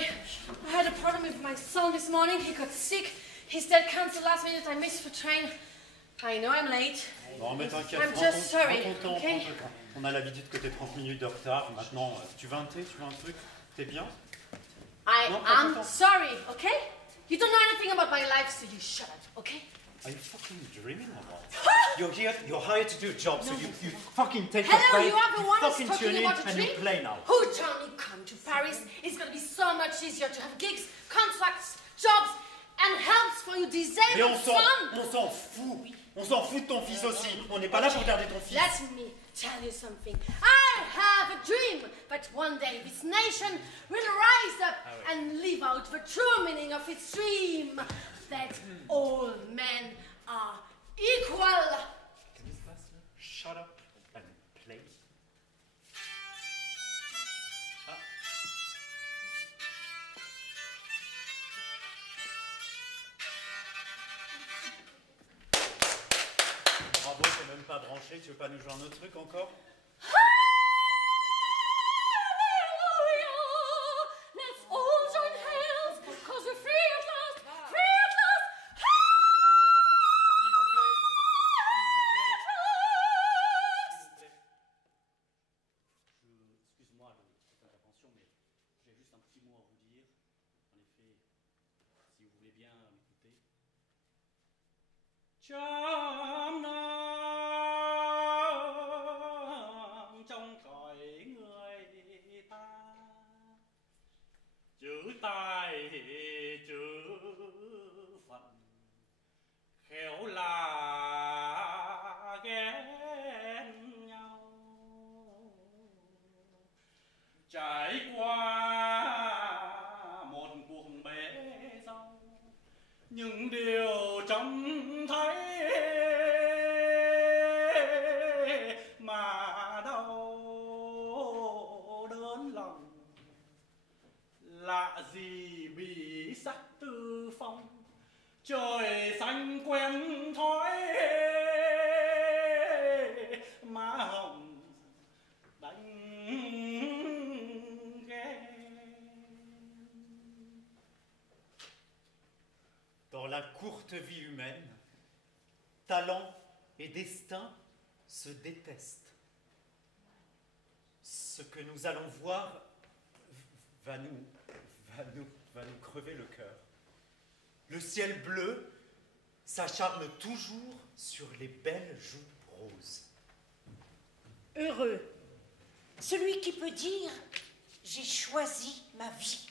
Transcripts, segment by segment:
sorry. I had a problem with my son this morning. He got sick. His dad cancelled last minute. I missed the train. I know I'm late. Bon, mais t'inquiète. I'm just sorry. Prends ton temps, Okay? prends ton temps. On a l'habitude que t'es 30 minutes de retard. Maintenant, tu veux un thé, tu veux un truc? T'es bien? I'm sorry, okay? You don't know anything about my life, so you shut up, okay? Are you fucking dreaming about? You're here, you're hired to do a job, so you fucking take Hello, your plate, you are the one who's fucking talking tune in, about a and dream? you play now. Who told me come to Paris? It's gonna be so much easier to have gigs, contracts, jobs, and helps for your Mais disabled son. on s'en fout. On s'en fout de ton fils aussi. On n'est pas là pour garder ton fils. Let me tell you something. I have a dream that one day this nation will rise up and live out the true meaning of its dream. That all men are equal. Shut up and play. Bravo, t'es même pas branché. Tu veux pas nous jouer un autre truc encore? Let's all join hands, 'cause we're free at last, free at last. Excuse-moi cette intervention, mais j'ai juste un petit mot à vous dire. En effet, si vous voulez bien m'écouter. Trăm năm trong cõi người ta, chữ tài chữ phận, khéo là ghen nhau. Trải qua một cuộc bể dâu, những điều trông thấy mà đau đớn lòng, lạ gì bị sắc tư phong, trời xanh quen thói má hồng đánh Dans la courte vie humaine, talent et destin se détestent. Ce que nous allons voir va nous crever le cœur. Le ciel bleu s'acharne toujours sur les belles joues roses. Heureux, celui qui peut dire « J'ai choisi ma vie ».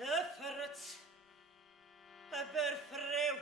Öffret, öberfreu.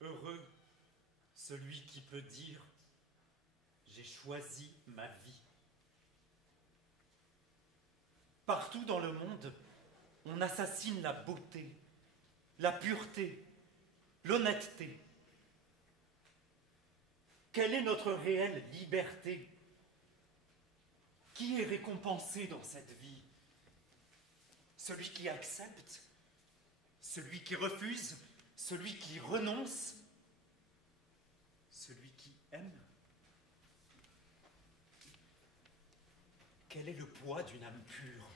Heureux celui qui peut dire « J'ai choisi ma vie ». Partout dans le monde, on assassine la beauté, la pureté, l'honnêteté. Quelle est notre réelle liberté? Qui est récompensé dans cette vie? Celui qui accepte? Celui qui refuse? Celui qui renonce? Celui qui aime? Quel est le poids d'une âme pure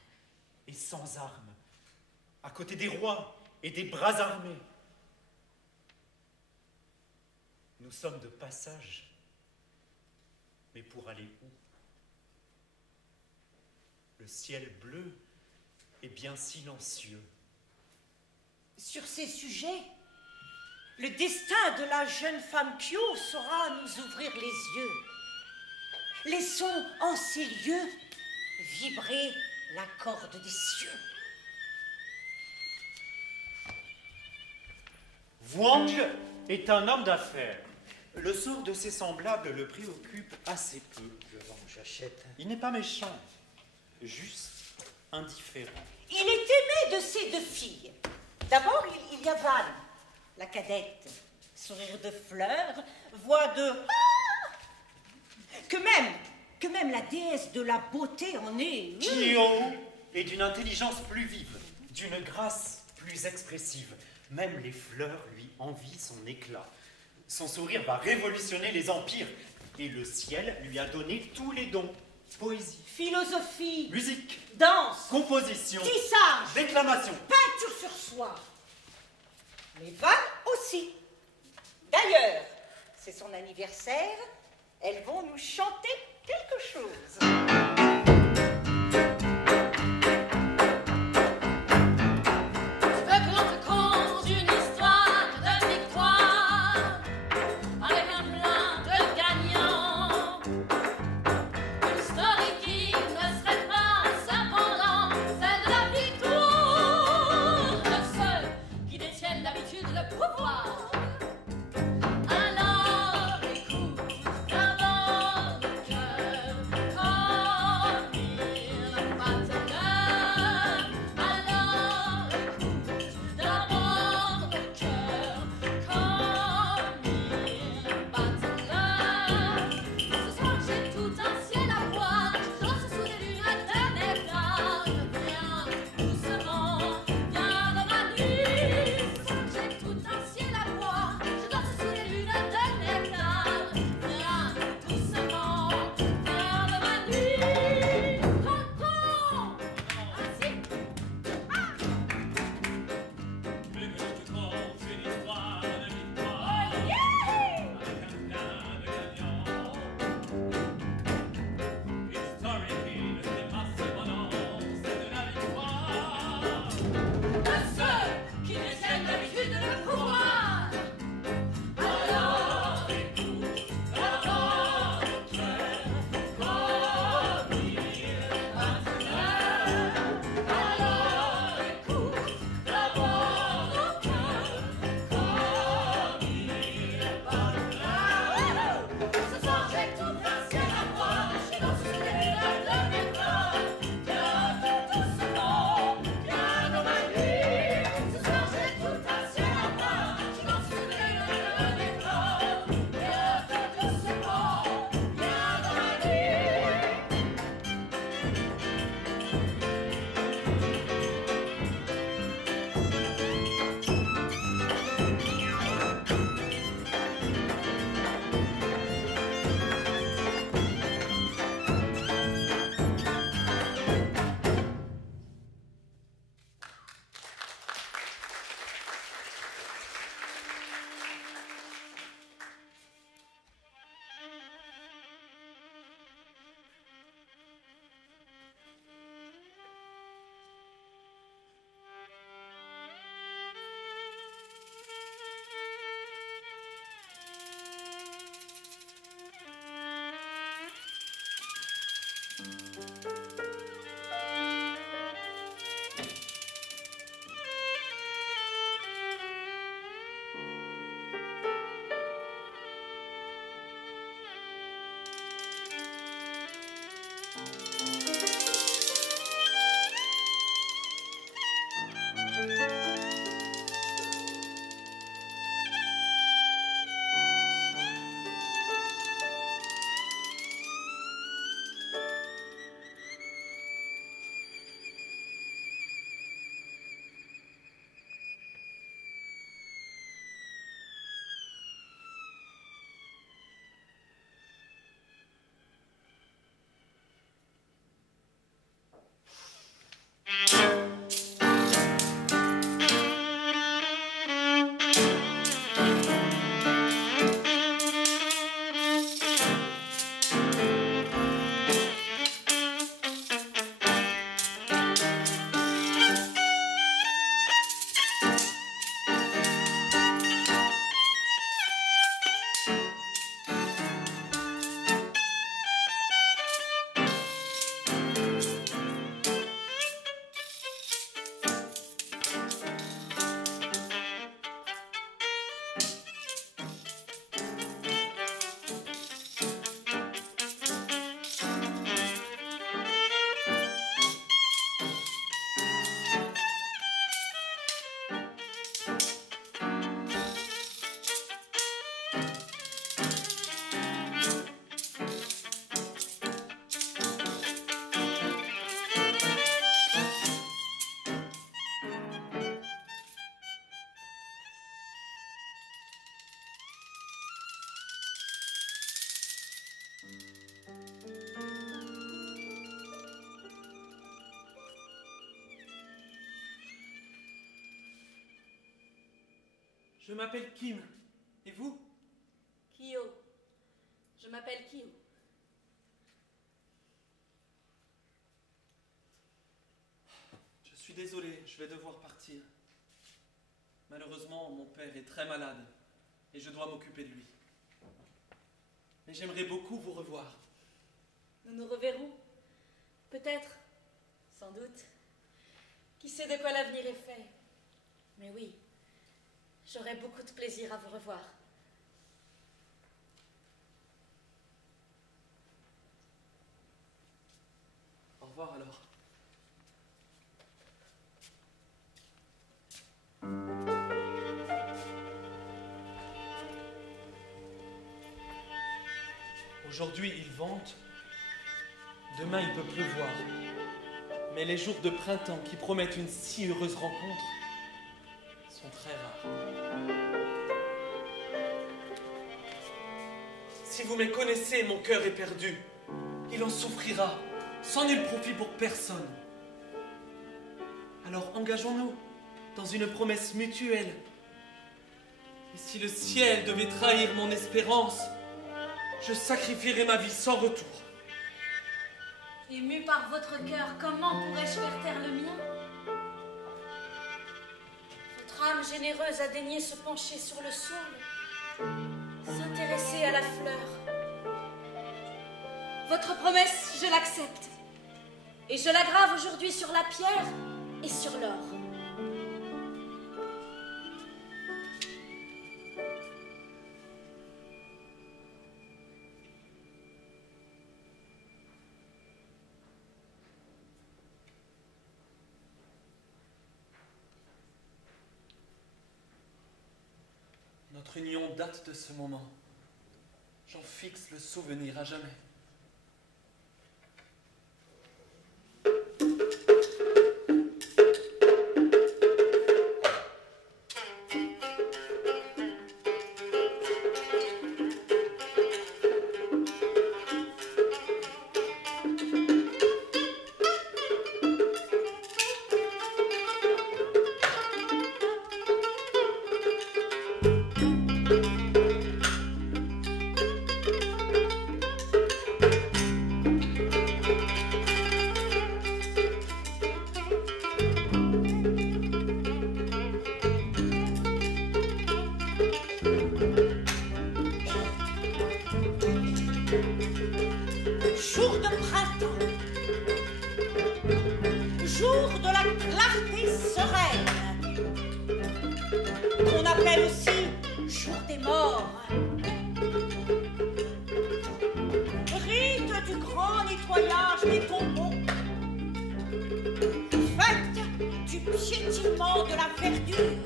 et sans armes, à côté des rois et des bras armés? Nous sommes de passage, mais pour aller où? Le ciel bleu est bien silencieux. Sur ces sujets, le destin de la jeune femme Kyo saura nous ouvrir les yeux. Laissons en ces lieux vibrer la corde des cieux. Wang est un homme d'affaires. Le sort de ses semblables le préoccupe assez peu. Je vends, j'achète. Il n'est pas méchant, juste indifférent. Il est aimé de ses deux filles. D'abord, il y a Van, la cadette. Sourire de fleur, voix de ah! Que même la déesse de la beauté en est. Kyo est d'une intelligence plus vive, d'une grâce plus expressive. Même les fleurs lui envient son éclat. Son sourire va révolutionner les empires. Et le ciel lui a donné tous les dons. Poésie, Philosophie, musique, danse, composition, tissage, déclamation. peinture sur soie. Mais Van aussi. D'ailleurs, c'est son anniversaire. Elles vont nous chanter quelque chose. Alors écoute d'abord le cœur. Je m'appelle Kim. Et vous? Kyo. Je m'appelle Kyo. Je suis désolé, je vais devoir partir. Malheureusement, mon père est très malade et je dois m'occuper de lui. Mais j'aimerais beaucoup vous revoir. Nous nous reverrons. Peut-être. Sans doute. Qui sait de quoi l'avenir est fait. Mais oui, j'aurai beaucoup de plaisir à vous revoir. Au revoir alors. Aujourd'hui, il vente. Demain, il peut pleuvoir. Mais les jours de printemps qui promettent une si heureuse rencontre sont très rares. Si vous me connaissez, mon cœur est perdu. Il en souffrira, sans nul profit pour personne. Alors engageons-nous dans une promesse mutuelle. Et si le ciel devait trahir mon espérance, je sacrifierai ma vie sans retour. Ému par votre cœur, comment pourrais-je faire taire le mien? Votre âme généreuse a daigné se pencher sur le sol, s'intéresser à la fleur. Votre promesse, je l'accepte. Et je la grave aujourd'hui sur la pierre et sur l'or. Notre union date de ce moment. J'en fixe le souvenir à jamais. Jour de printemps, jour de la clarté sereine, qu'on appelle aussi jour des morts. Rite du grand nettoyage des tombeaux, fête du piétinement de la verdure.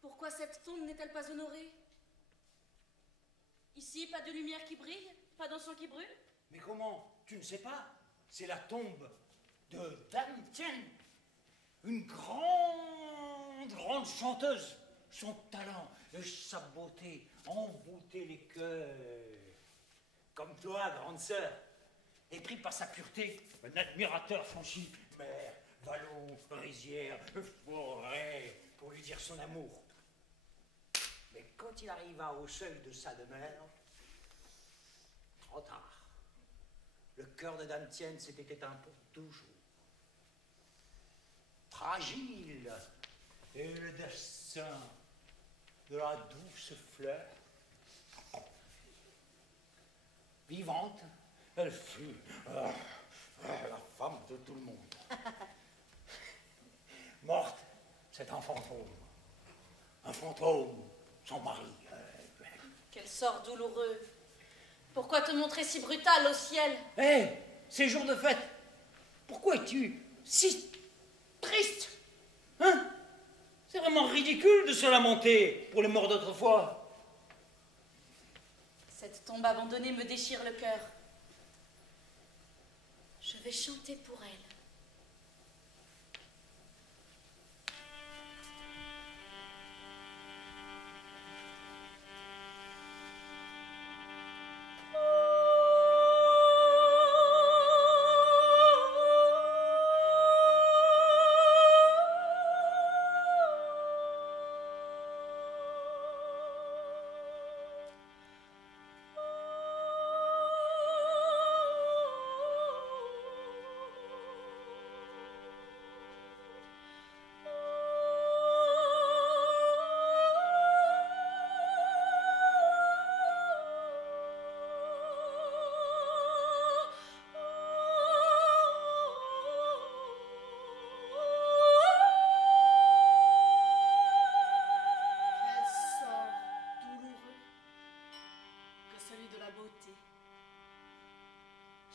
Pourquoi cette tombe n'est-elle pas honorée? Ici, pas de lumière qui brille, pas d'encens qui brûle? Mais comment? Tu ne sais pas? C'est la tombe de Dame Tian, une grande chanteuse. Son talent et sa beauté emboutait les cœurs. Comme toi, grande sœur, épris par sa pureté, un admirateur franchit mer, vallons, rizières, forêts, pour lui dire son amour. Mais quand il arriva au seuil de sa demeure, trop tard. Le cœur de Dame Tian s'était éteint pour toujours. Fragile et le destin de la douce fleur Vivante, elle fut la femme de tout le monde. Morte, c'est un fantôme. Un fantôme, son mari. Quel sort douloureux. Pourquoi te montrer si brutal au ciel? Hé, c'est jour de fête. Pourquoi es-tu si triste? Hein? C'est vraiment ridicule de se lamenter pour les morts d'autrefois. Cette tombe abandonnée me déchire le cœur. Je vais chanter pour elle.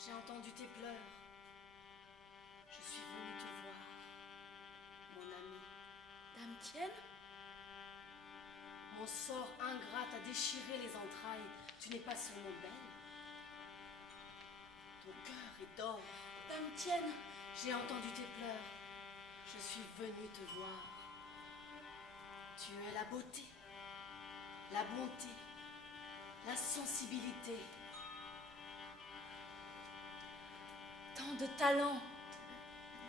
J'ai entendu tes pleurs. Je suis venue te voir, mon ami. Dame Tienne? Mon sort ingrat t'a déchiré les entrailles. Tu n'es pas seulement belle. Ton cœur est d'or. Dame Tienne? J'ai entendu tes pleurs. Je suis venue te voir. Tu es la beauté, la bonté, la sensibilité. Tant de talent,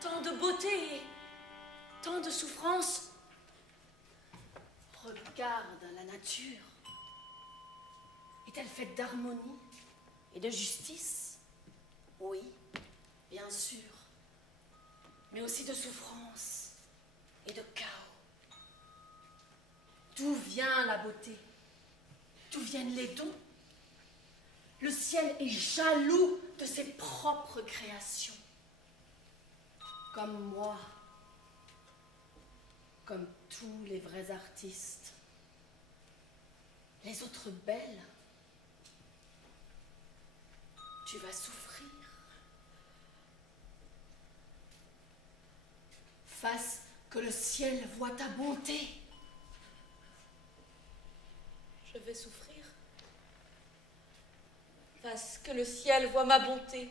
tant de beauté, tant de souffrance. Regarde la nature. Est-elle faite d'harmonie et de justice? Oui, bien sûr. Mais aussi de souffrance et de chaos. D'où vient la beauté? D'où viennent les dons? Le ciel est jaloux de ses propres créations. Comme moi, comme tous les vrais artistes. Les autres belles, tu vas souffrir. Fasse que le ciel voie ta bonté. Je vais souffrir. Fasse que le ciel voie ma bonté.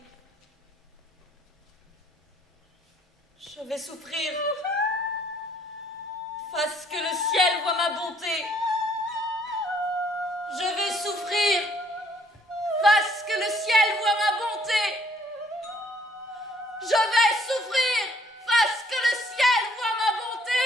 Je vais souffrir. Fasse que le ciel voie ma bonté. Je vais souffrir. Fasse que le ciel voie ma bonté. Je vais souffrir. Fasse que le ciel voie ma bonté.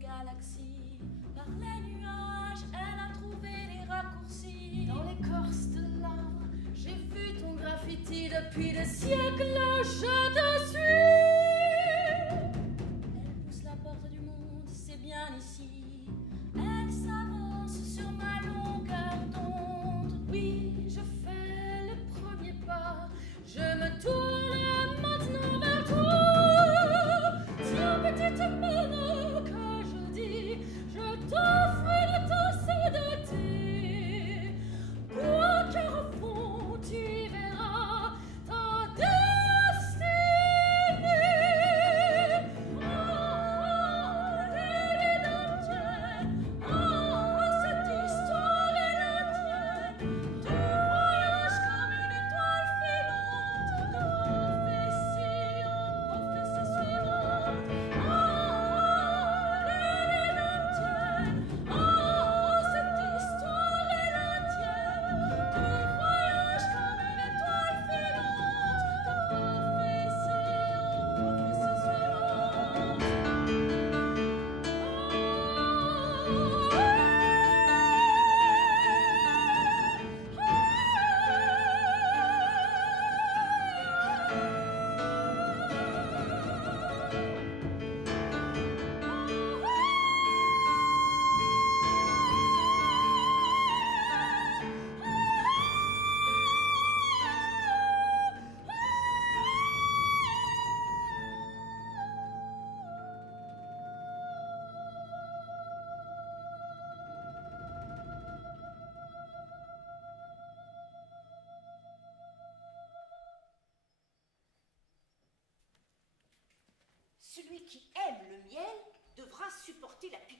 Galaxie, par les nuages, elle a trouvé les raccourcis. Dans l'écorce de l'arbre, j'ai vu ton graffiti depuis des siècles. Je te suis. Elle pousse la porte du monde, c'est bien ici. Elle s'avance sur ma longueur d'onde. Oui, je fais le premier pas. Je me tourne maintenant vers toi. Tiens, petite main que je dis, je t'offre une tasse de thé. Bois car au fond tu verras ta destinée.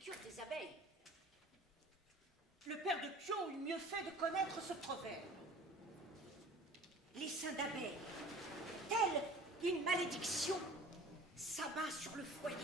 cure des abeilles. Le père de Kyo eût mieux fait de connaître ce proverbe. L'essaim d'abeilles, telle une malédiction, s'abat sur le foyer.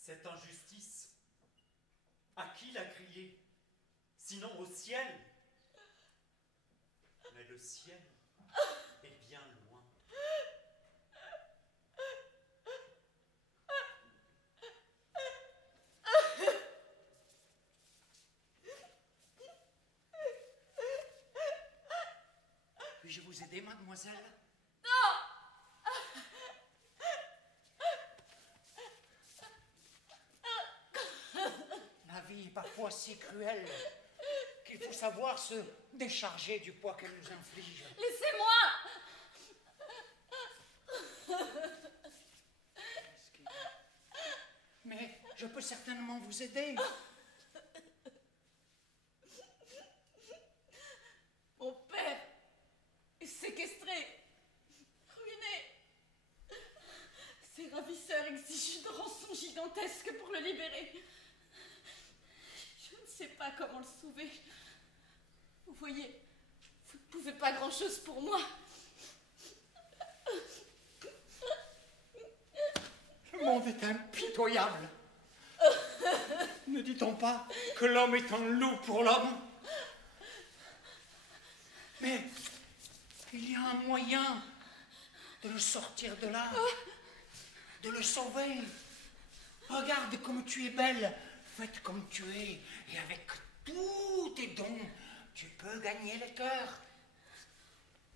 Cette injustice, à qui l'a criée? Sinon au ciel. Mais le ciel est bien loin. Puis-je vous aider, mademoiselle? La vie est parfois si cruelle qu'il faut savoir se décharger du poids qu'elle nous inflige. Laissez-moi! Mais je peux certainement vous aider. Mon père est séquestré, ruiné. Ses ravisseurs exigent une rançon gigantesque pour le libérer. Je ne sais pas comment le sauver. Vous voyez, vous ne pouvez pas grand-chose pour moi. Le monde est impitoyable. Ne dit-on pas que l'homme est un loup pour l'homme? Mais il y a un moyen de le sortir de là, de le sauver. Regarde comme tu es belle, faite comme tu es, et avec tous tes dons, tu peux gagner le cœur.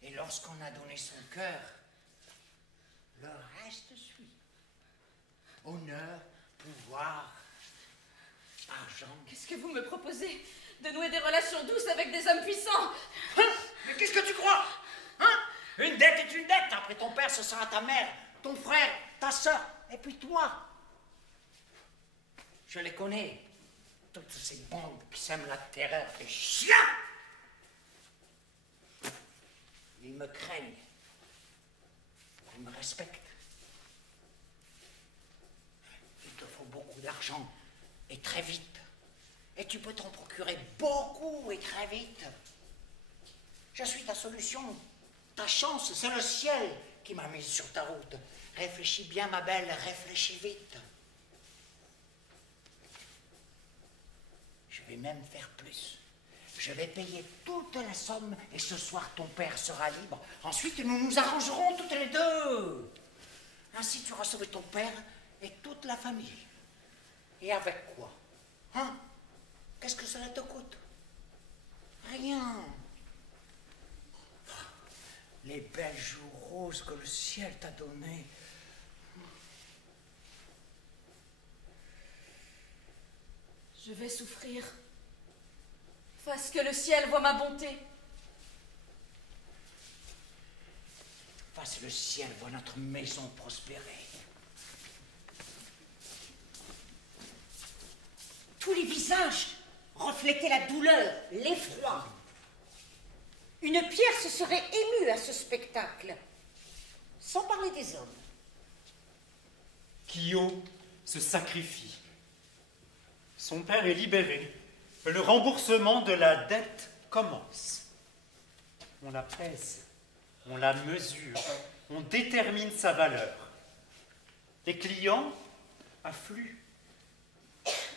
Et lorsqu'on a donné son cœur, le reste suit. Honneur, pouvoir, argent. Qu'est-ce que vous me proposez? De nouer des relations douces avec des hommes puissants? Hein? Mais qu'est-ce que tu crois? Hein? Une dette est une dette. Après ton père, ce sera ta mère, ton frère, ta soeur, et puis toi. Je les connais. Toutes ces bandes qui sèment la terreur, les chiens. Ils me craignent. Ils me respectent. Il te faut beaucoup d'argent, et très vite. Et tu peux t'en procurer beaucoup et très vite. Je suis ta solution. Ta chance, c'est le ciel qui m'a mise sur ta route. Réfléchis bien, ma belle, réfléchis vite. Je vais même faire plus. Je vais payer toute la somme et ce soir, ton père sera libre. Ensuite, nous nous arrangerons toutes les deux. Ainsi, tu auras sauvé ton père et toute la famille. Et avec quoi? Hein? Qu'est-ce que cela te coûte? Rien. Les belles joues roses que le ciel t'a données. Je vais souffrir. Fasse que le ciel voie ma bonté. Fasse le ciel voie notre maison prospérer. Tous les visages reflétaient la douleur, l'effroi. Une pierre se serait émue à ce spectacle, sans parler des hommes. Kyo se sacrifie. Son père est libéré. Le remboursement de la dette commence. On la pèse, on la mesure, on détermine sa valeur. Les clients affluent.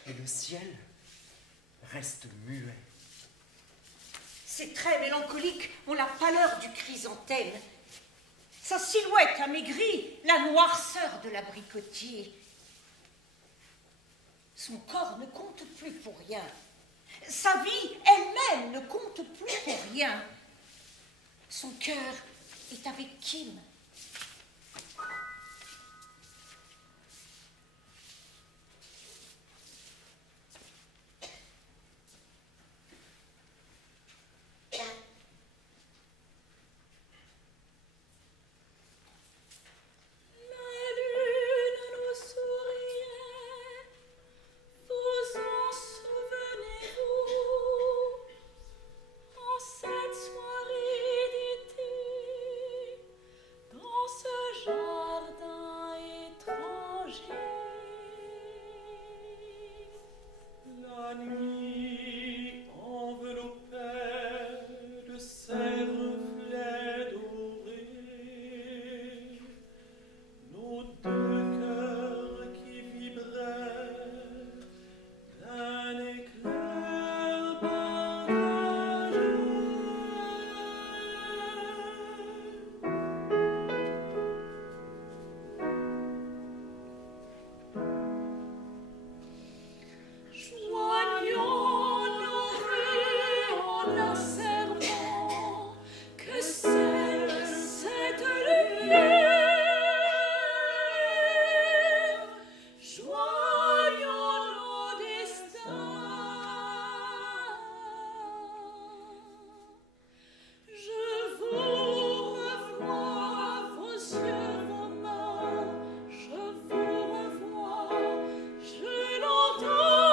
Et le ciel reste muet. Ses traits mélancoliques ont la pâleur du chrysanthème. Sa silhouette amaigrie, la noirceur de l'abricotier. Son corps ne compte plus pour rien. Sa vie elle-même ne compte plus pour rien. Son cœur est avec Kim. nuit enveloppait de ses reflets dorés nos deux cœurs qui vibraient d'un éclair partagé. Joignons nos rues en un serment que c'est cette lumière. Joignons nos destins. Je vous revois, vos yeux, vos mains. Je vous revois, je l'entends.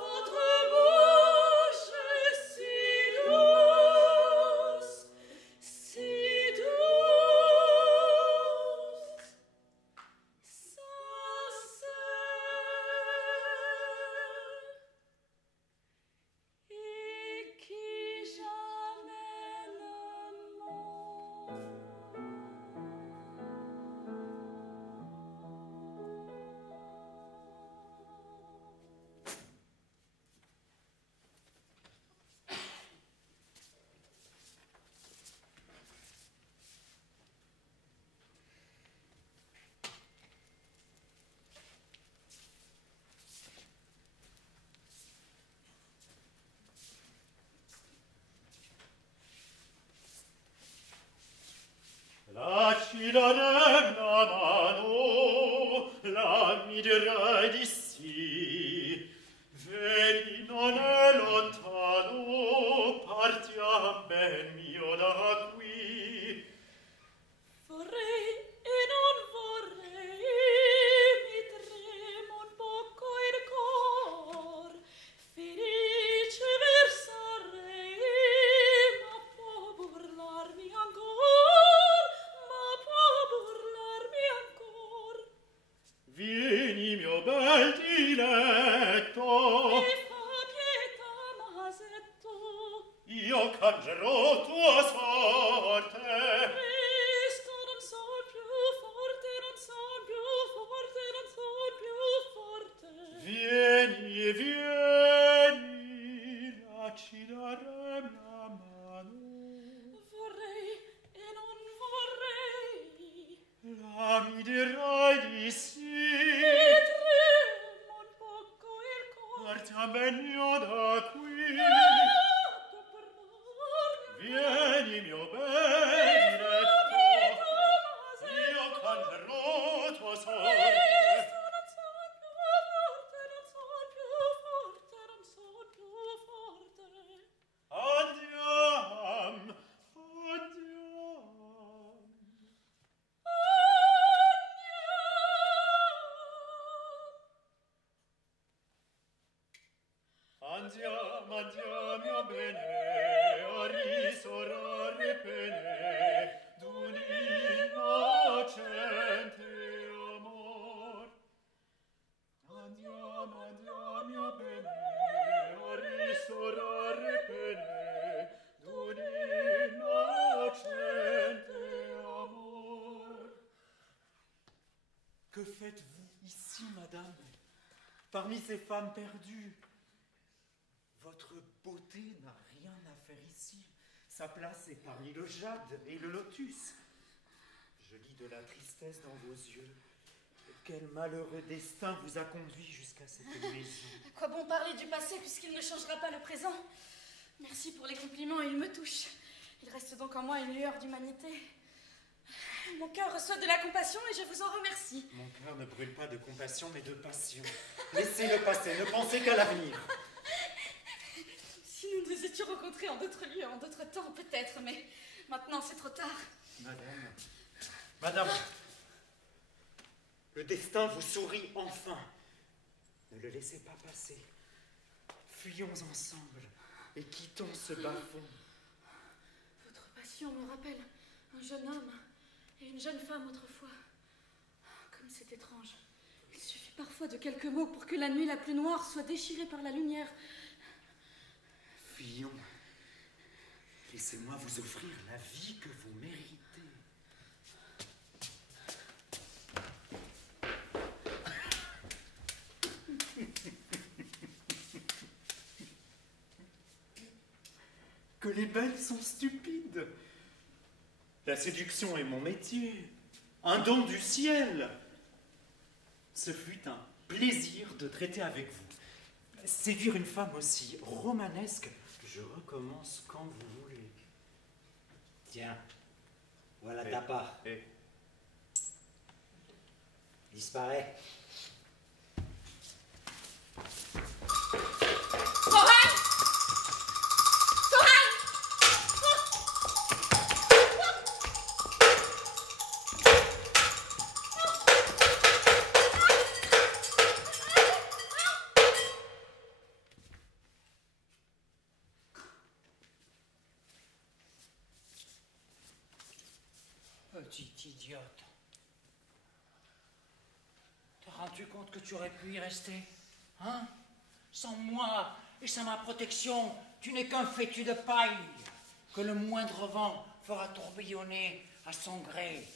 Votre bouche est si douce, si douce, sincère, et qui jamais ne ment. La ci darem la mano, la mi dirai di sì. Vedi, non è lontano, partiam ben mio da qui. Vorrei e non vorrei, mi trema un poco il cor. Felice versarei, ma può burlarmi ancor, ma può burlarmi ancor. Vieni, mio bel diletto, Mi fa pietà, masetto, io cangerò tua sorte. presto non son più forte, non son più forte, non son più forte. Vieni, vieni, la ci darem la mano. Vorrei e non vorrei, La mi dirai di sì. mi trema un poco il cor. Partiam ben io da qui. Vado per morte. Vieni, mio bel diletto, io cangerò tua sorte. Presto non son più forte, non son più forte, non son più forte. Andiam, andiam. Andiam, andiam, mio bene, a risorare pene d'un innocente amor. Andiam, andiam, mio bene, a risorare pene d'un innocente amor. Que faites-vous ici, madame, parmi ces femmes perdues? Votre beauté n'a rien à faire ici. Sa place est parmi le jade et le lotus. Je lis de la tristesse dans vos yeux. Quel malheureux destin vous a conduit jusqu'à cette maison. À quoi bon parler du passé puisqu'il ne changera pas le présent? Merci pour les compliments, ils me touchent. Il reste donc en moi une lueur d'humanité. Mon cœur reçoit de la compassion et je vous en remercie. Mon cœur ne brûle pas de compassion mais de passion. Laissez-le passer, ne pensez qu'à l'avenir. Si nous nous étions rencontrés en d'autres lieux, en d'autres temps, peut-être, mais maintenant c'est trop tard. Madame, le destin vous sourit enfin. Ne le laissez pas passer. Fuyons ensemble et quittons ce bas-fond. Votre passion me rappelle un jeune homme et une jeune femme autrefois. Comme c'est étrange. Il suffit suffit parfois de quelques mots pour que la nuit la plus noire soit déchirée par la lumière. Fillon, laissez-moi vous offrir la vie que vous méritez. Que les belles sont stupides. La séduction est mon métier, un don du ciel. Ce fut un plaisir de traiter avec vous. Séduire une femme aussi romanesque, je recommence quand vous voulez. Tiens, voilà ta part. Disparaît. Petite idiote. Te rends-tu compte que tu aurais pu y rester? Hein? Sans moi et sans ma protection, tu n'es qu'un fétu de paille que le moindre vent fera tourbillonner à son gré.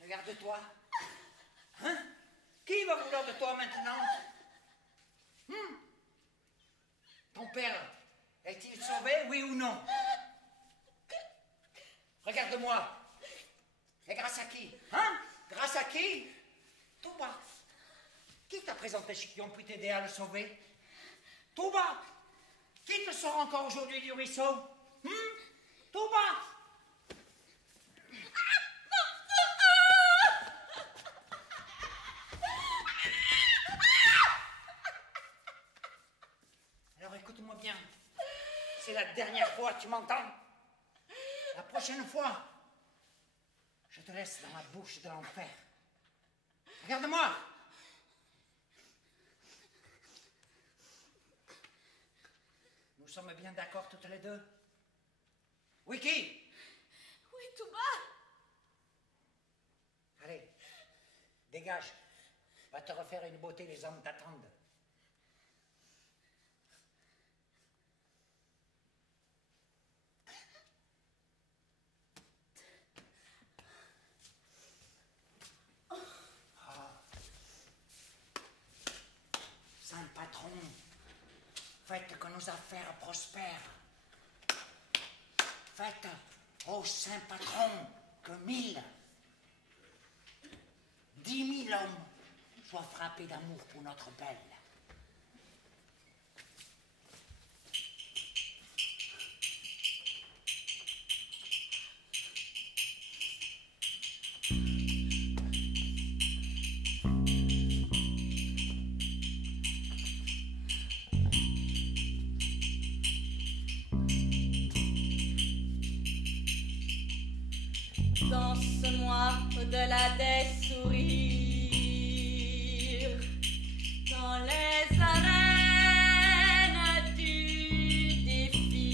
Regarde-toi. Hein? Qui va vouloir de toi maintenant? Ton père est-il sauvé, oui ou non? Regarde-moi. Et grâce à qui? Hein? Grâce à qui? Touba. Qui t'a présenté chez qui on pu t'aider à le sauver? Touba. Qui te sort encore aujourd'hui du ruisseau? Touba. Alors écoute-moi bien. C'est la dernière fois, tu m'entends? La prochaine fois, je te laisse dans la bouche de l'enfer. Regarde-moi. Nous sommes bien d'accord toutes les deux? Wiki. Oui, Touba. Allez, dégage. Va te refaire une beauté, les hommes t'attendent. Saint patron, faites que nos affaires prospèrent. Faites, ô saint patron, que 10 000 hommes soient frappés d'amour pour notre belle. Danse-moi au-delà des sourires, dans les arènes du défi.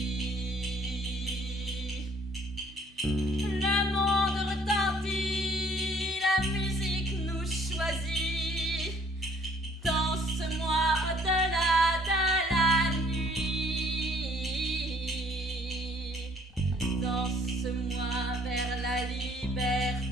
Le monde retentit, la musique nous choisit. Danse-moi au-delà de la nuit. Danse-moi vers la liberté.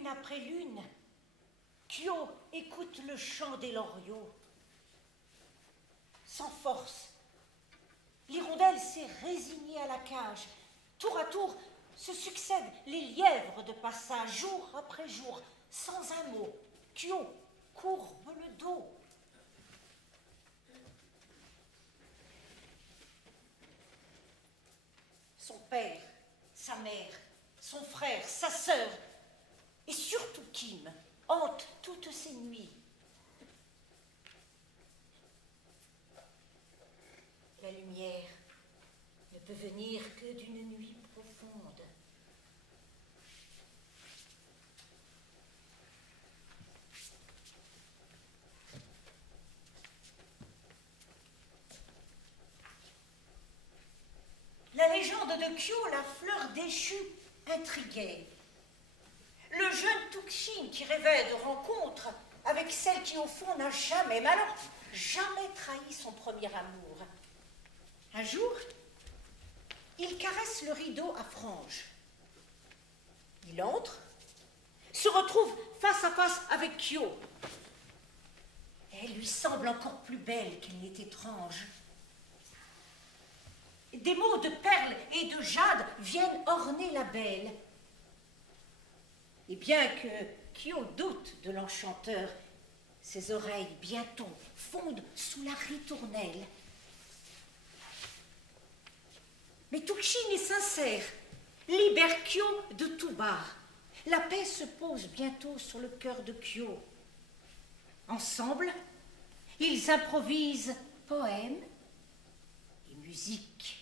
Lune après lune, Kyo écoute le chant des loriots. Sans force, l'hirondelle s'est résignée à la cage. Tour à tour se succèdent les lièvres de passage, jour après jour, sans un mot. Kyo courbe le dos. Son père, sa mère, son frère, sa sœur, et surtout Kim, hante toutes ces nuits. La lumière ne peut venir que d'une nuit profonde. La légende de Kyo, la fleur déchue, intriguait. Le jeune Tukshin qui rêvait de rencontre avec celle qui au fond n'a jamais, mais alors jamais trahi son premier amour. Un jour, il caresse le rideau à franges. Il entre, se retrouve face à face avec Kyo. Elle lui semble encore plus belle qu'il n'est étrange. Des mots de perles et de jade viennent orner la belle. Et bien que Kyo doute de l'enchanteur, ses oreilles bientôt fondent sous la ritournelle. Mais Tukshin est sincère, libère Kyo de tout bas. La paix se pose bientôt sur le cœur de Kyo. Ensemble, ils improvisent poèmes et musique.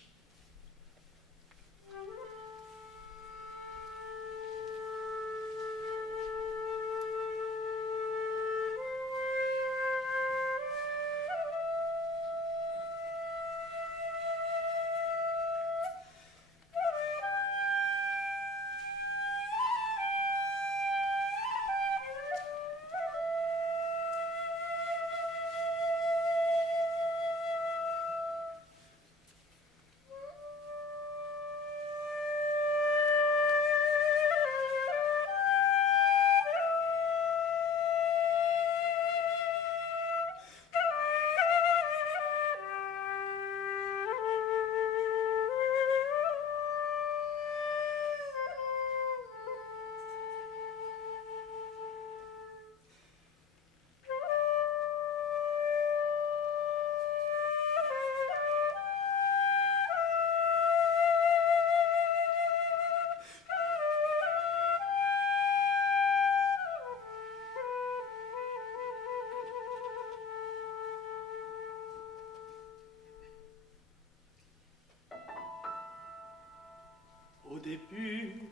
Au début,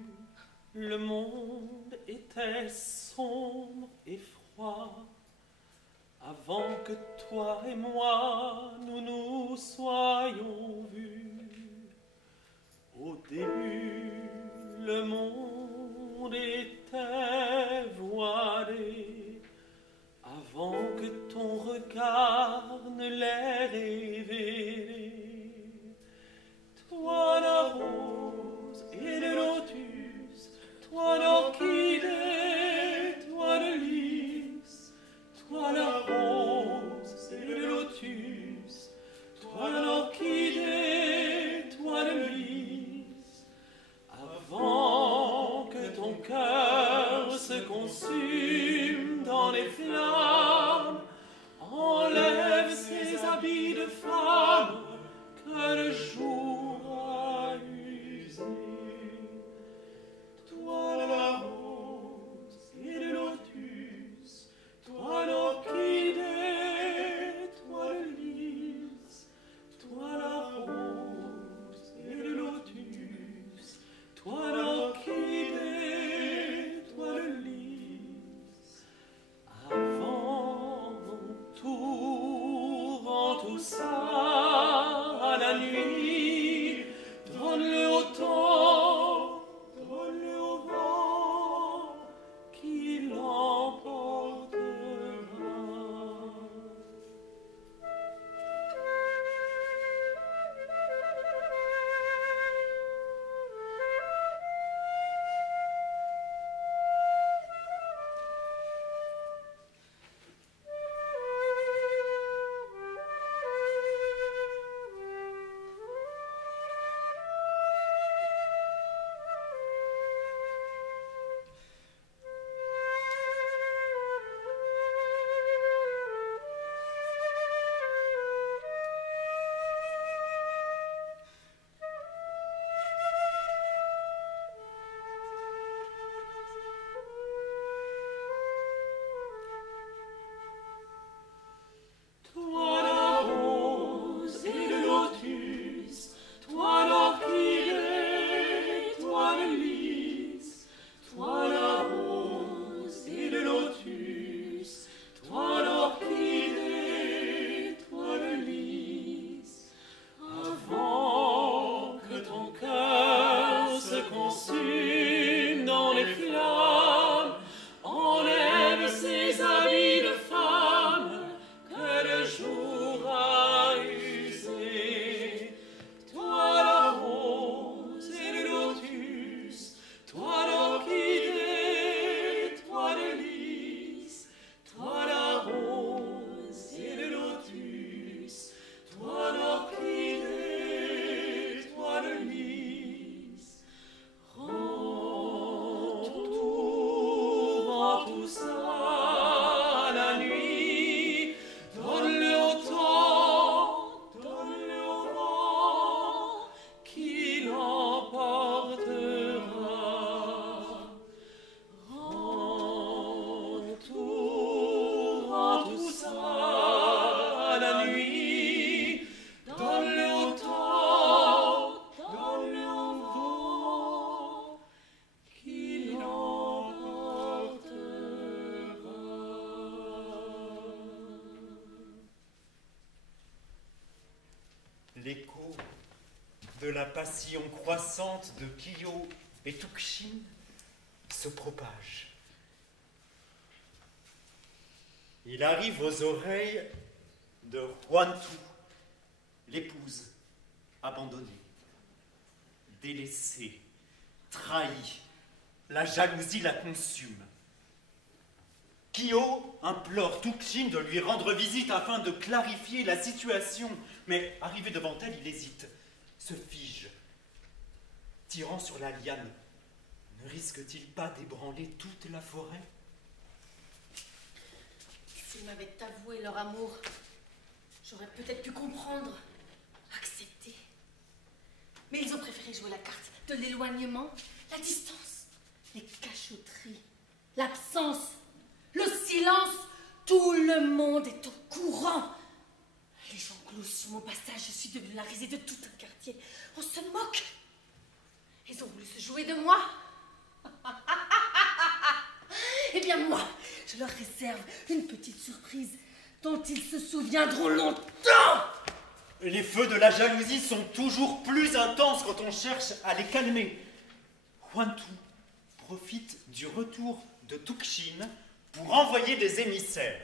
le monde était sombre et froid, avant que toi et moi nous nous soyons vus. Au début, le monde était voilé, avant que ton regard ne l'ait révélé. Toi la rose et le lotus, toi l'orchidée, toi le lys, toi la rose et le lotus, toi l'orchidée, toi le lys, avant que ton cœur se consume dans les flammes, enlève ses habits de femme que le jour a usé. Toi la rose et le lotus, toi l'orchidée, toi le lys, toi la rose et le lotus, toi l'orchidée, toi le lys, de la passion croissante de Kiyo et Tukshin se propage. Il arrive aux oreilles de Huantu, l'épouse abandonnée, délaissée, trahie. La jalousie la consume. Kiyo implore Tukshin de lui rendre visite afin de clarifier la situation, mais arrivé devant elle, il hésite, se fige. Tirant sur la liane, ne risque-t-il pas d'ébranler toute la forêt? S'ils m'avaient avoué leur amour, j'aurais peut-être pu comprendre, accepter. Mais ils ont préféré jouer la carte de l'éloignement, la distance, les cachotteries, l'absence, le silence. Tout le monde est au courant. Les gens glissent sur mon passage, je suis devenue la risée de tout un quartier. On se moque. Ils ont voulu se jouer de moi. Eh bien moi, je leur réserve une petite surprise dont ils se souviendront longtemps. Les feux de la jalousie sont toujours plus intenses quand on cherche à les calmer. Huantu profite du retour de Tukshin pour envoyer des émissaires.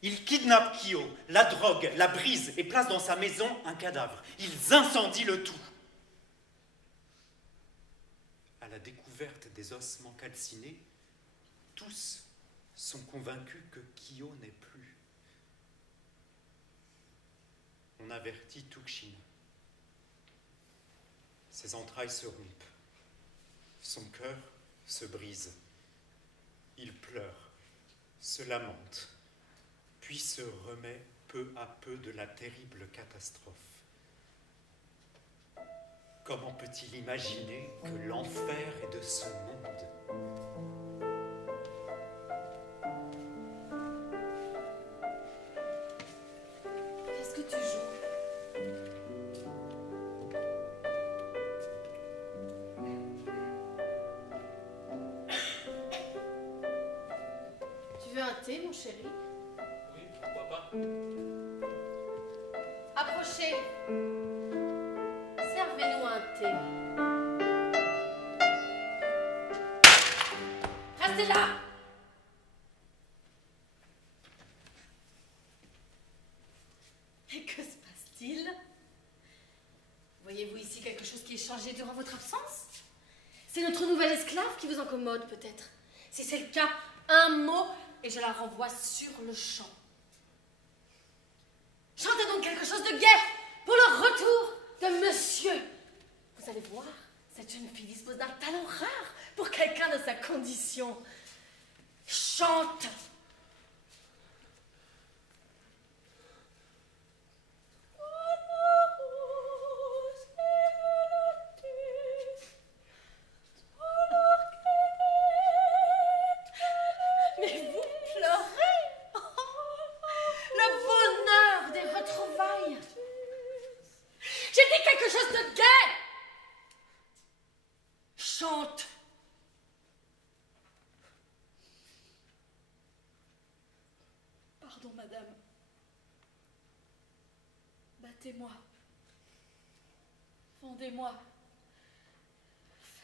Il kidnappe Kiyo, la drogue, la brise et place dans sa maison un cadavre. Ils incendient le tout. À la découverte des ossements calcinés, tous sont convaincus que Kiyo n'est plus. On avertit Tukshin. Ses entrailles se rompent. Son cœur se brise. Il pleure, se lamente, puis se remet peu à peu de la terrible catastrophe. Comment peut-il imaginer que l'enfer est de ce monde? Qu'est-ce que tu joues? Tu veux un thé, mon chéri? Oui, pourquoi pas? Approchez. Servez-nous un thé. Restez là. Et que se passe-t-il? Voyez-vous ici quelque chose qui est changé durant votre absence? C'est notre nouvelle esclave qui vous incommode, peut-être. Si c'est le cas, un mot et je la renvoie sur le champ. Chantez donc quelque chose de gai pour le retour de monsieur. Vous allez voir, cette jeune fille dispose d'un talent rare pour quelqu'un de sa condition. Chante. Mais vous pleurez. Le bonheur des retrouvailles. J'ai dit quelque chose de gai. Chante. Pardon, madame. Battez-moi. Vendez-moi.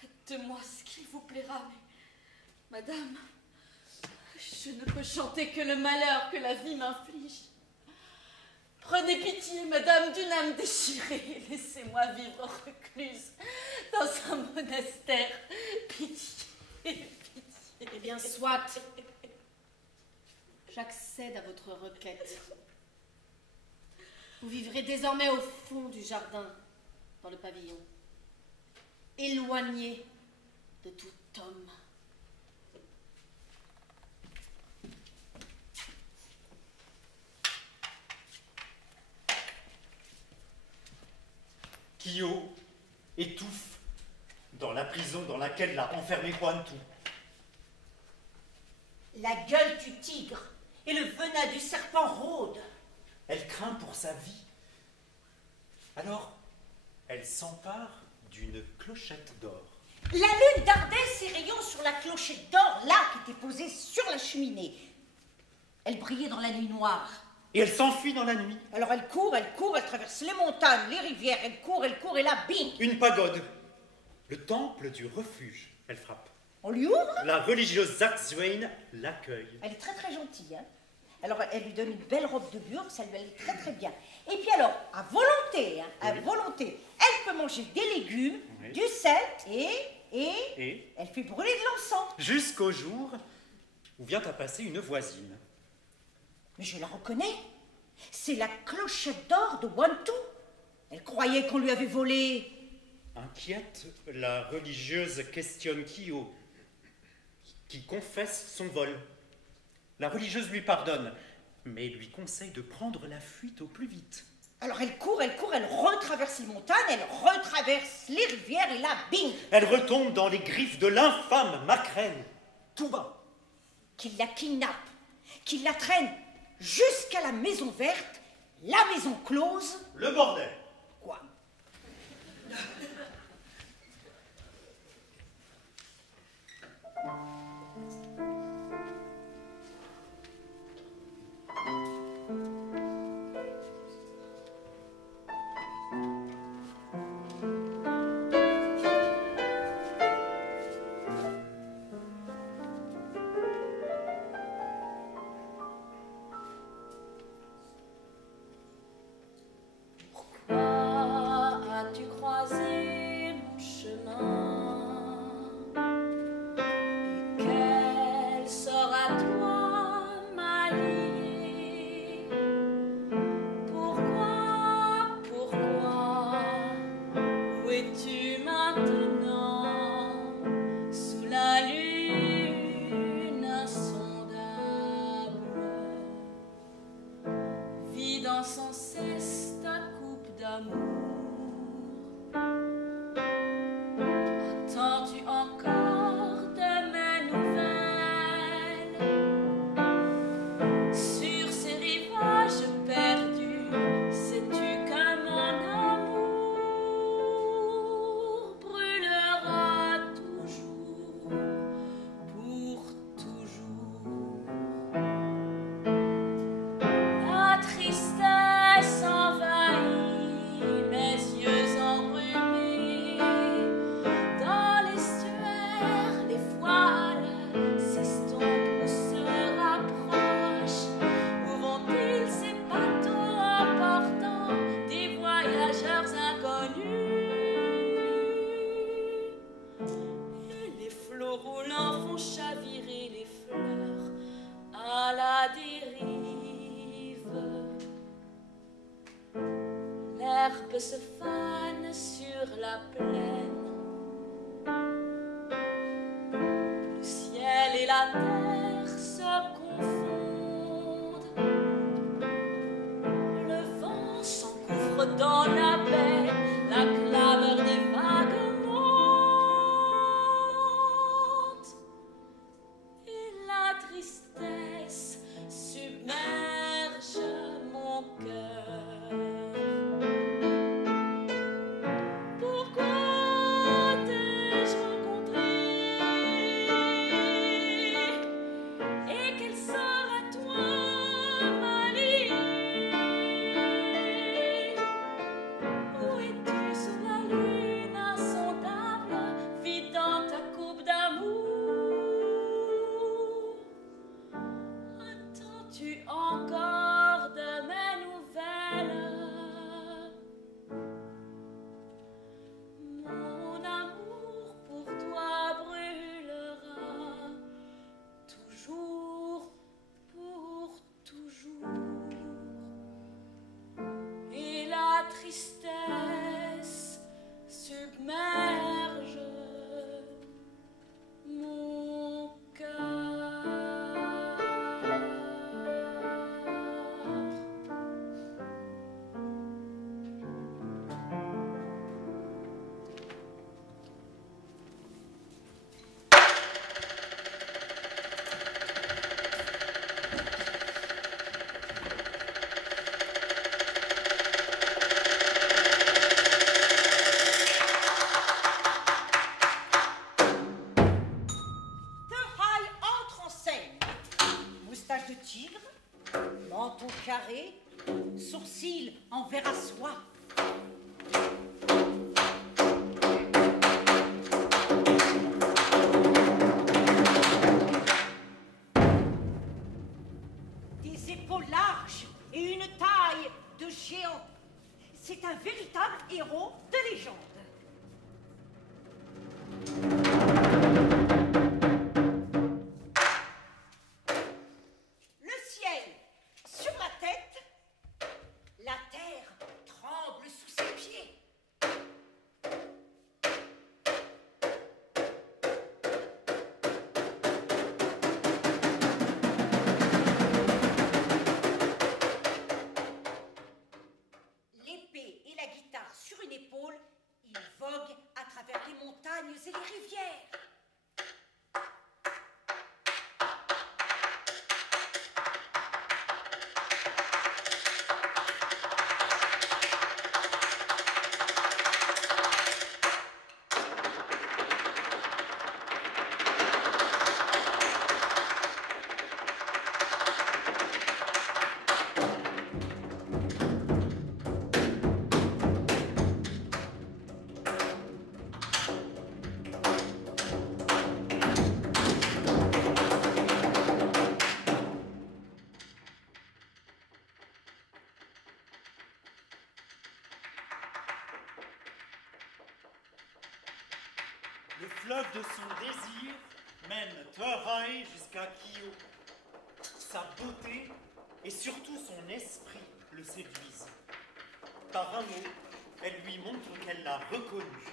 Faites de moi ce qu'il vous plaira, mais... Madame, je ne peux chanter que le malheur que la vie m'inflige. Prenez pitié, madame, d'une âme déchirée. Laissez-moi vivre recluse dans un monastère. Pitié, pitié. Eh bien, soit. J'accède à votre requête. Vous vivrez désormais au fond du jardin, dans le pavillon, éloigné de tout homme. Kiyo étouffe dans la prison dans laquelle l'a enfermé Huantu. La gueule du tigre et le venin du serpent rôdent. Elle craint pour sa vie. Alors, elle s'empare d'une clochette d'or. La lune dardait ses rayons sur la clochette d'or, là, qui était posée sur la cheminée. Elle brillait dans la nuit noire. Et elle s'enfuit dans la nuit. Alors elle court, elle traverse les montagnes, les rivières, elle court, et là, bing! Une pagode. Le temple du refuge. Elle frappe. On lui ouvre? La religieuse Zaxwain l'accueille. Elle est très très gentille, hein. Alors elle lui donne une belle robe de bure, ça lui allait très très bien. Et puis alors, à volonté, hein, à volonté, elle peut manger des légumes, du sel et elle fait brûler de l'encens. Jusqu'au jour où vient à passer une voisine. Mais je la reconnais. C'est la clochette d'or de Wantou. Elle croyait qu'on lui avait volé. Inquiète, la religieuse questionne Kyo, qui confesse son vol. La religieuse lui pardonne, mais lui conseille de prendre la fuite au plus vite. Alors elle court, elle retraverse les montagnes, elle retraverse les rivières, et là, bing! Elle retombe dans les griffes de l'infâme Macrène, tout bas. Qu'il la kidnappe, qu'il la traîne jusqu'à la maison verte, la maison close. Le bordel. Quoi? Sans cesse ta coupe d'amour. Attends-tu encore de mes nouvelles? Sur ces rivages perdus, sais-tu que mon amour brûlera toujours, pour toujours? La tristesse envahit mes yeux embrumés. Dans l'estuaire, les voiles s'estompent ou se rapprochent. Où vont-ils ces bateaux emportant des voyageurs inconnus? Et les flots roulants font chavirer les fleurs à la dérive. L'herbe se fane sur la plaine. Le ciel et la terre se confondent. Le vent s'engouffre dans la baie. La clameur des vagues monte. Et la tristesse submerge mon cœur. Pourquoi t'ai-je rencontré? Et quel sort à toi m'a lié? Où es-tu sous la lune insondable, vidant ta coupe d'amour? Attends-tu encore de mes nouvelles? Mon amour pour toi brûlera toujours, pour toujours. Et la tristesse submerge mon cœur. Terhaï entre en scène. Moustache de tigre, manteau menton carré, sourcils en verre à soie. Des épaules larges et une taille de géant. C'est un véritable héros de légende. Le ciel sur la tête, la terre tremble sous ses pieds. L'épée et la guitare sur une épaule, il vogue à travers les montagnes et les rivières. Le fleuve de son désir mène Torai jusqu'à Kyo. Sa beauté et surtout son esprit le séduisent. Par un mot, elle lui montre qu'elle l'a reconnu.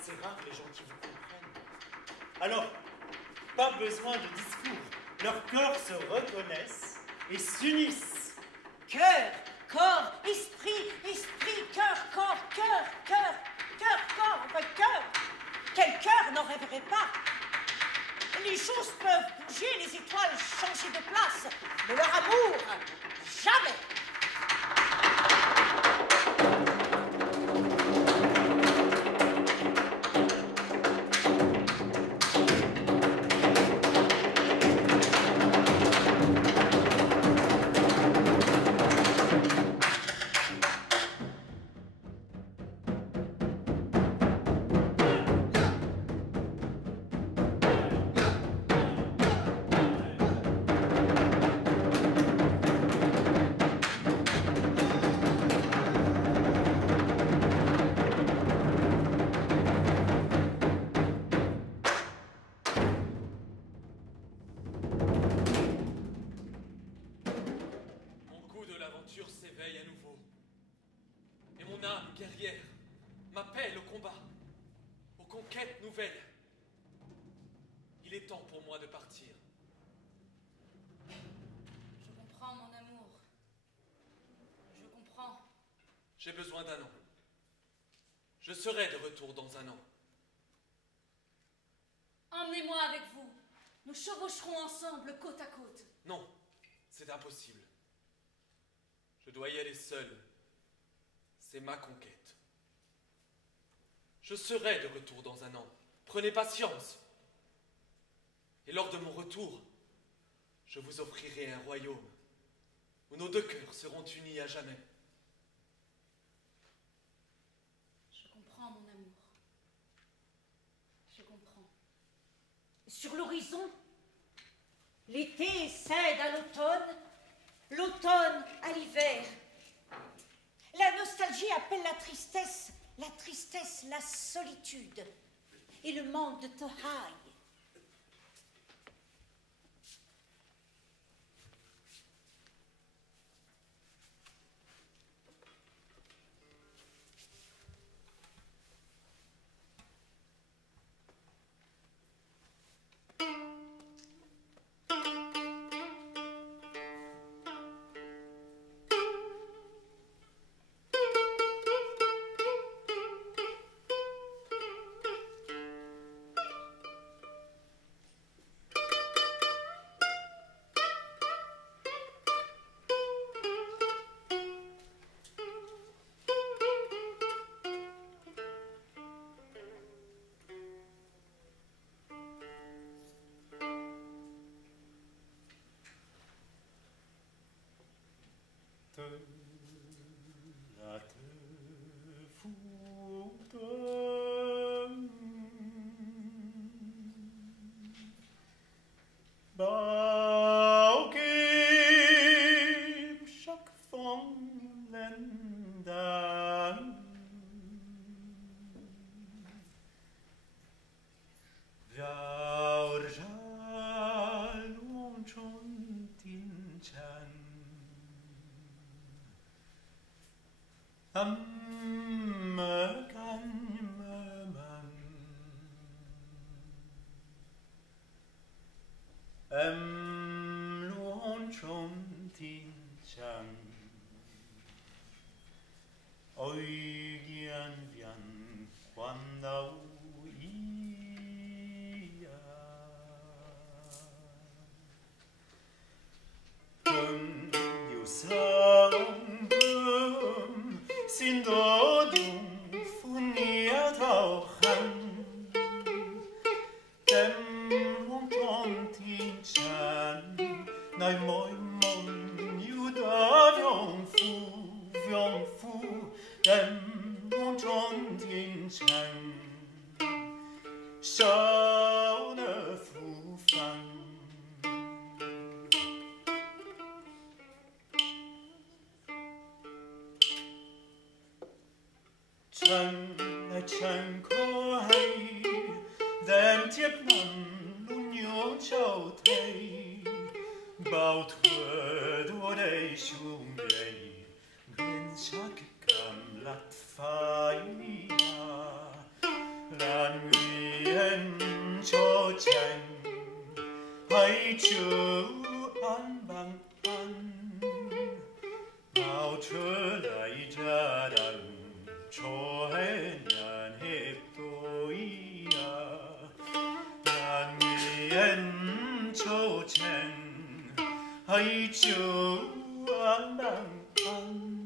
C'est rare les gens qui vous comprennent. Alors, pas besoin de discours. Leurs corps se reconnaissent et s'unissent. Cœur, corps, esprit, esprit, cœur, corps, cœur, cœur, cœur, corps, enfin cœur. Quel cœur n'en rêverait pas? Les choses peuvent bouger, les étoiles changer de place, mais leur amour, jamais. S'éveille à nouveau. Et mon âme guerrière m'appelle au combat, aux conquêtes nouvelles. Il est temps pour moi de partir. Je comprends, mon amour. Je comprends. J'ai besoin d'un an. Je serai de retour dans un an. Emmenez-moi avec vous. Nous chevaucherons ensemble côte à côte. Non, c'est impossible. Je dois y aller seul. C'est ma conquête. Je serai de retour dans un an. Prenez patience. Et lors de mon retour, je vous offrirai un royaume où nos deux cœurs seront unis à jamais. Je comprends, mon amour. Je comprends. Sur l'horizon, l'été cède à l'automne, l'automne à l'hiver. La nostalgie appelle la tristesse, la solitude et le manque de Tohai. luon chom tin chang oi gian vian quan đau ia cơn yêu sao bướm xin đổ dung phun nghĩa thao khăn em muốn tròn thiên tràn nơi mỗi mong yêu đã vong phu em muốn tròn thiên tràn sao nỡ phù phàng chẳng có hay đem tiếp nằm luôn nhớ châu thầy bao thuở đua đây xuống đây bên chắc cảm lặt phai làn nguyện cho tranh hãy chữ an bằng ăn bao trở lại ra đằng cho hết nhàn hết tôi đàn nguyện cho tranh hãy chữ an bằng ăn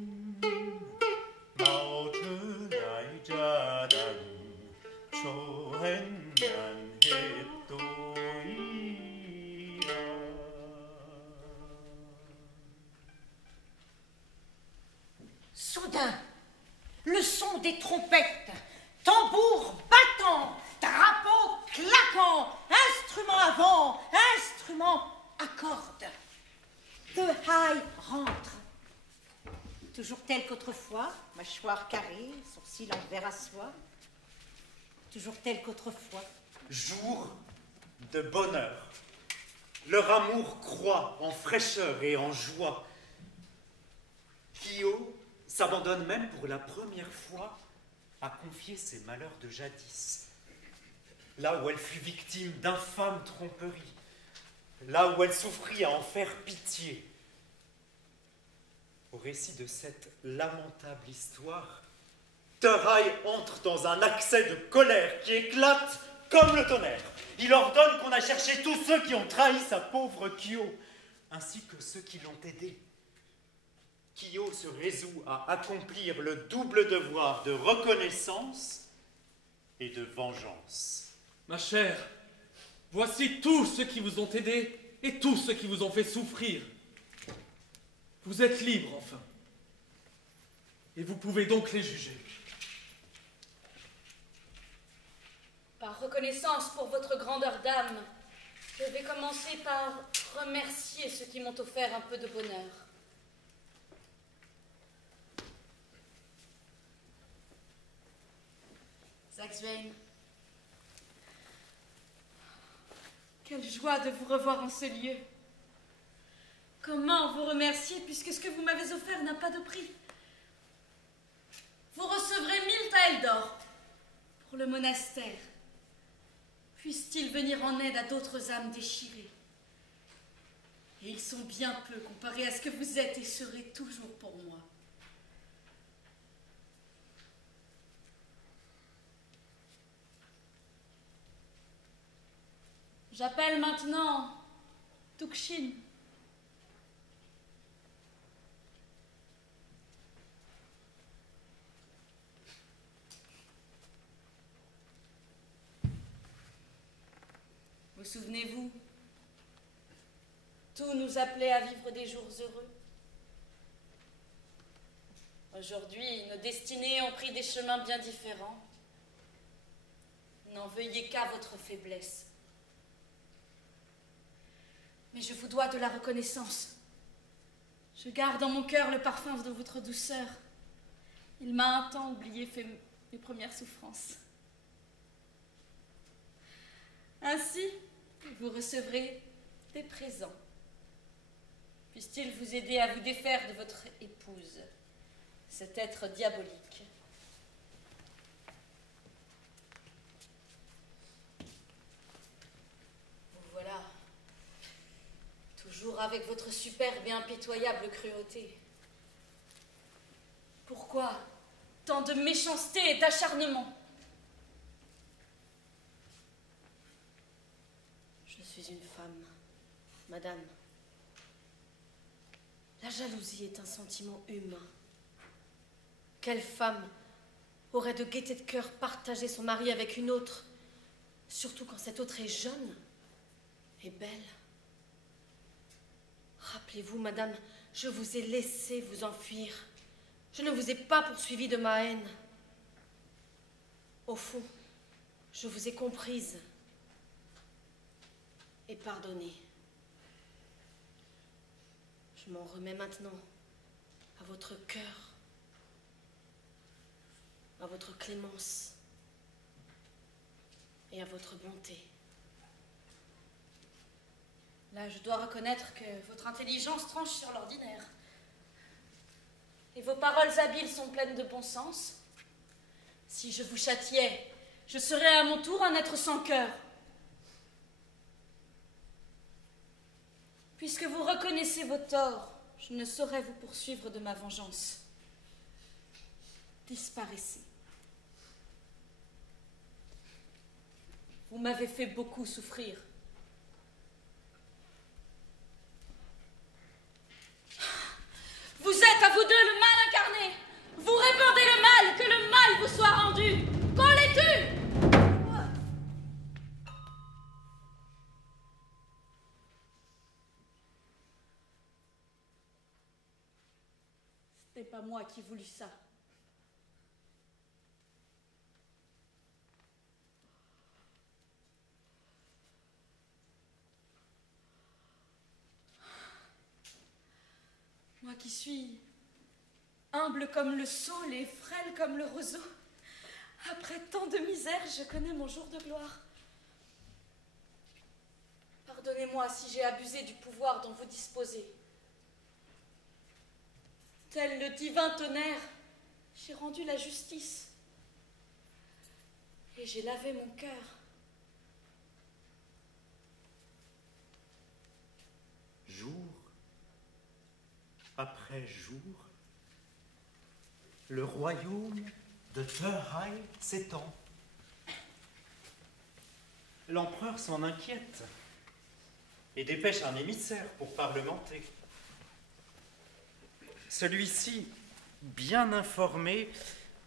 bao trở lại ra đằng cho hết nhàn hết tôi Soudain, le son des trompettes, tambours battants, drapeaux claquants, instruments à vent, instruments à cordes. The High rentre. Toujours tel qu'autrefois, mâchoire carrée, sourcils en verre à soie. Toujours tel qu'autrefois. Jour de bonheur. Leur amour croît en fraîcheur et en joie. Kyo s'abandonne même pour la première fois à confier ses malheurs de jadis. Là où elle fut victime d'infâmes tromperies, là où elle souffrit à en faire pitié. Au récit de cette lamentable histoire, Teraï entre dans un accès de colère qui éclate comme le tonnerre. Il ordonne qu'on aille chercher tous ceux qui ont trahi sa pauvre Kyo, ainsi que ceux qui l'ont aidé. Kyo se résout à accomplir le double devoir de reconnaissance et de vengeance. Ma chère, voici tous ceux qui vous ont aidé et tous ceux qui vous ont fait souffrir. Vous êtes libre, enfin. Et vous pouvez donc les juger. Par reconnaissance pour votre grandeur d'âme, je vais commencer par remercier ceux qui m'ont offert un peu de bonheur. Zaxwain, quelle joie de vous revoir en ce lieu. Comment vous remercier puisque ce que vous m'avez offert n'a pas de prix. Vous recevrez 1000 taels d'or pour le monastère. Puisse-t-il venir en aide à d'autres âmes déchirées. Et ils sont bien peu comparés à ce que vous êtes et serez toujours pour moi. J'appelle maintenant Tukshin. Vous souvenez-vous? Tout nous appelait à vivre des jours heureux. Aujourd'hui, nos destinées ont pris des chemins bien différents. N'en veuillez qu'à votre faiblesse. Mais je vous dois de la reconnaissance. Je garde dans mon cœur le parfum de votre douceur. Il m'a un temps oublié mes premières souffrances. Ainsi, vous recevrez des présents. Puisse-t-il vous aider à vous défaire de votre épouse, cet être diabolique. Vous voilà. avec votre superbe et impitoyable cruauté. Pourquoi tant de méchanceté et d'acharnement? Je suis une femme, madame. La jalousie est un sentiment humain. Quelle femme aurait de gaieté de cœur partagé son mari avec une autre, surtout quand cette autre est jeune et belle? Rappelez-vous, madame, je vous ai laissé vous enfuir. Je ne vous ai pas poursuivi de ma haine. Au fond, je vous ai comprise et pardonnée. Je m'en remets maintenant à votre cœur, à votre clémence et à votre bonté. Là, je dois reconnaître que votre intelligence tranche sur l'ordinaire. Et vos paroles habiles sont pleines de bon sens. Si je vous châtiais, je serais à mon tour un être sans cœur. Puisque vous reconnaissez vos torts, je ne saurais vous poursuivre de ma vengeance. Disparaissez. Vous m'avez fait beaucoup souffrir. Vous êtes à vous deux le mal incarné. Vous répandez le mal, que le mal vous soit rendu. Qu'on les tue. Ce n'est pas moi qui voulus ça. Moi qui suis humble comme le saule et frêle comme le roseau, après tant de misère, je connais mon jour de gloire. Pardonnez-moi si j'ai abusé du pouvoir dont vous disposez. Tel le divin tonnerre, j'ai rendu la justice et j'ai lavé mon cœur. Jour après jour, le royaume de Terhai s'étend. L'empereur s'en inquiète et dépêche un émissaire pour parlementer. Celui-ci, bien informé,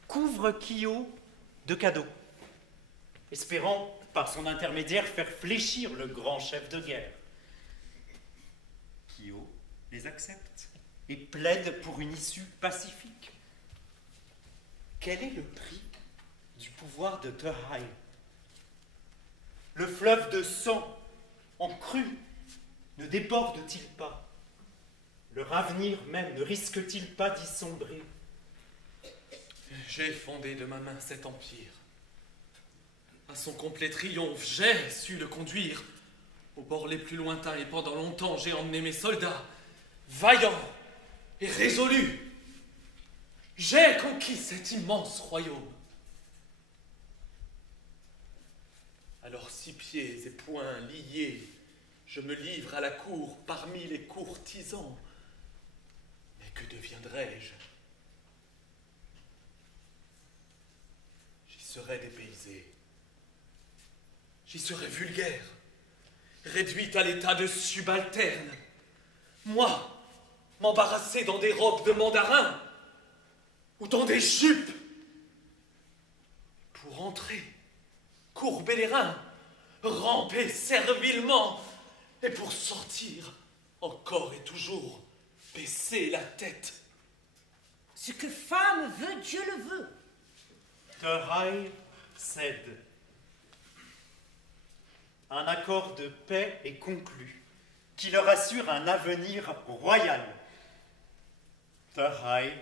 couvre Kyo de cadeaux, espérant par son intermédiaire faire fléchir le grand chef de guerre. Kyo les accepte et plaide pour une issue pacifique. Quel est le prix du pouvoir de Terhai? Le fleuve de sang en crue ne déborde-t-il pas? Leur avenir même ne risque-t-il pas d'y sombrer? J'ai fondé de ma main cet empire. À son complet triomphe, j'ai su le conduire. Aux bords les plus lointains et pendant longtemps, j'ai emmené mes soldats, vaillants et résolus. J'ai conquis cet immense royaume. Alors, 6 pieds et poings liés, je me livre à la cour parmi les courtisans. Mais que deviendrai-je? J'y serai dépaysé. J'y serai vulgaire, réduit à l'état de subalterne. Moi, m'embarrasser dans des robes de mandarin ou dans des jupes pour entrer, courber les reins, ramper servilement et pour sortir, encore et toujours, baisser la tête. Ce que femme veut, Dieu le veut. Terhai cède. Un accord de paix est conclu, qui leur assure un avenir royal. Terhai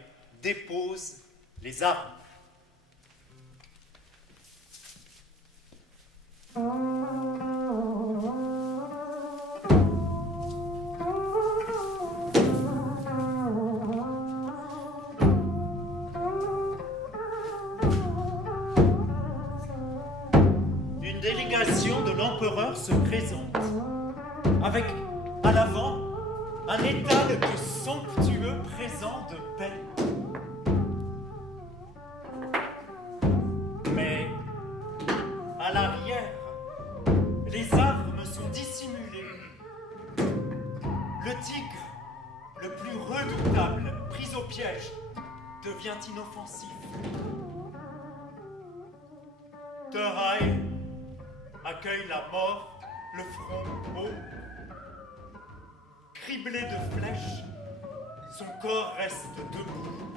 dépose les armes. Une délégation de l'empereur se présente, avec à l'avant un étal de somptueux présents de paix. Mais à l'arrière, les armes sont dissimulées. Le tigre, le plus redoutable, pris au piège, devient inoffensif. Teraï accueille la mort, le front haut. Criblé de flèches, son corps reste debout,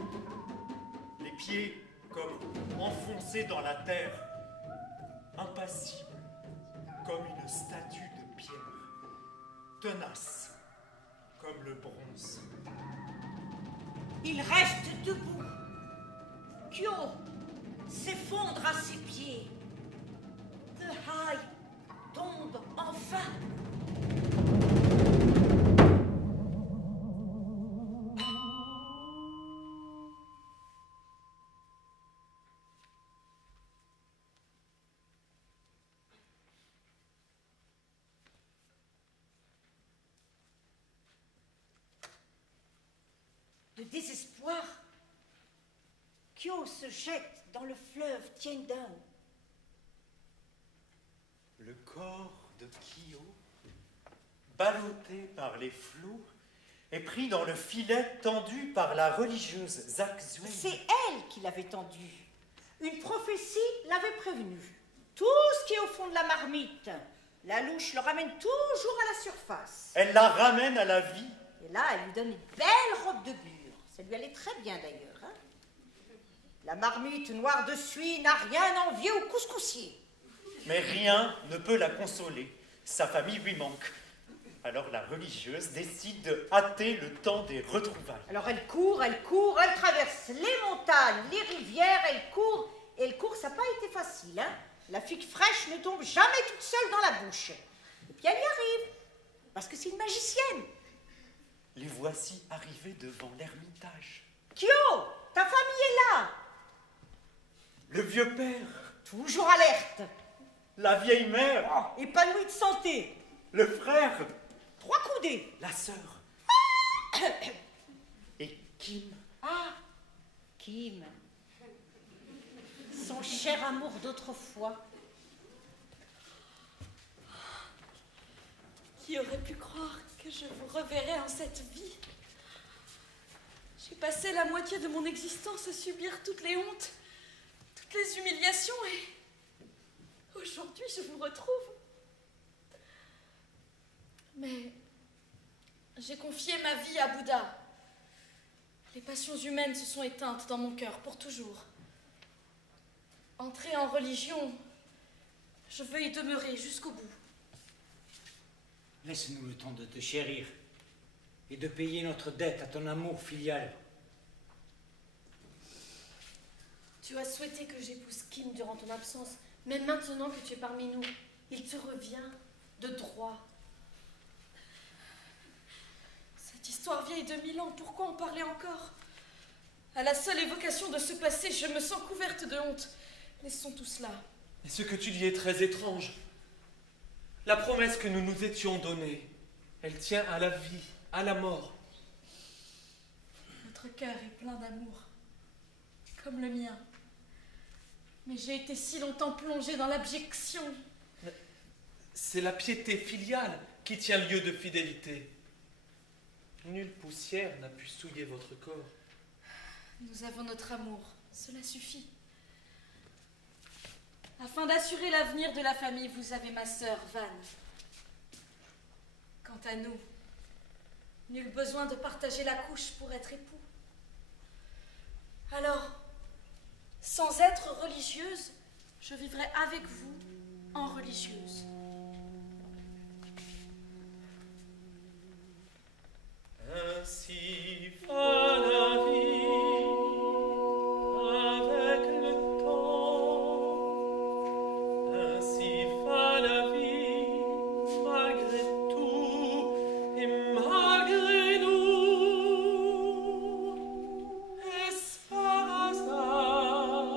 les pieds comme enfoncés dans la terre, impassible comme une statue de pierre, tenace comme le bronze. Il reste debout. Kyo s'effondre à ses pieds. Teraï tombe enfin. De désespoir, Kyo se jette dans le fleuve Tiendang. Le corps de Kyo, ballotté par les flots, est pris dans le filet tendu par la religieuse Zhak Zui. C'est elle qui l'avait tendu. Une prophétie l'avait prévenu. Tout ce qui est au fond de la marmite, la louche le ramène toujours à la surface. Elle la ramène à la vie. Et là, elle lui donne une belle robe de bure. Ça lui allait très bien d'ailleurs. Hein. La marmite noire de suie n'a rien à envier au couscoussier. Mais rien ne peut la consoler. Sa famille lui manque. Alors la religieuse décide de hâter le temps des retrouvailles. Alors elle court, elle traverse les montagnes, les rivières, elle court. Et elle court, ça n'a pas été facile. Hein. La figue fraîche ne tombe jamais toute seule dans la bouche. Et puis elle y arrive, parce que c'est une magicienne. Les voici arrivés devant l'ermitage. Kyo, ta famille est là. Le vieux père. Toujours alerte. La vieille mère. Oh, épanouie de santé. Le frère. 3 coudées. La sœur. Et Kim. Ah, Kim. Son cher amour d'autrefois. Qui aurait pu croire que je vous reverrais en cette vie? J'ai passé la moitié de mon existence à subir toutes les hontes, toutes les humiliations et aujourd'hui je vous retrouve. Mais j'ai confié ma vie à Bouddha. Les passions humaines se sont éteintes dans mon cœur pour toujours. Entrer en religion, je veux y demeurer jusqu'au bout. Laisse-nous le temps de te chérir et de payer notre dette à ton amour filial. Tu as souhaité que j'épouse Kim durant ton absence, mais maintenant que tu es parmi nous, il te revient de droit. Cette histoire vieille de 1000 ans, pourquoi en parler encore? À la seule évocation de ce passé, je me sens couverte de honte. Laissons tout cela. Et ce que tu dis est très étrange. La promesse que nous nous étions donnée, elle tient à la vie, à la mort. Votre cœur est plein d'amour, comme le mien. Mais j'ai été si longtemps plongée dans l'abjection. C'est la piété filiale qui tient lieu de fidélité. Nulle poussière n'a pu souiller votre corps. Nous avons notre amour, cela suffit. Afin d'assurer l'avenir de la famille, vous avez ma sœur, Van. Quant à nous, nul besoin de partager la couche pour être époux. Alors, sans être religieuse, je vivrai avec vous en religieuse. Ainsi va la vie avec le temps. Ainsi va la vie malgré tout et malgré nous. Est-ce par hasard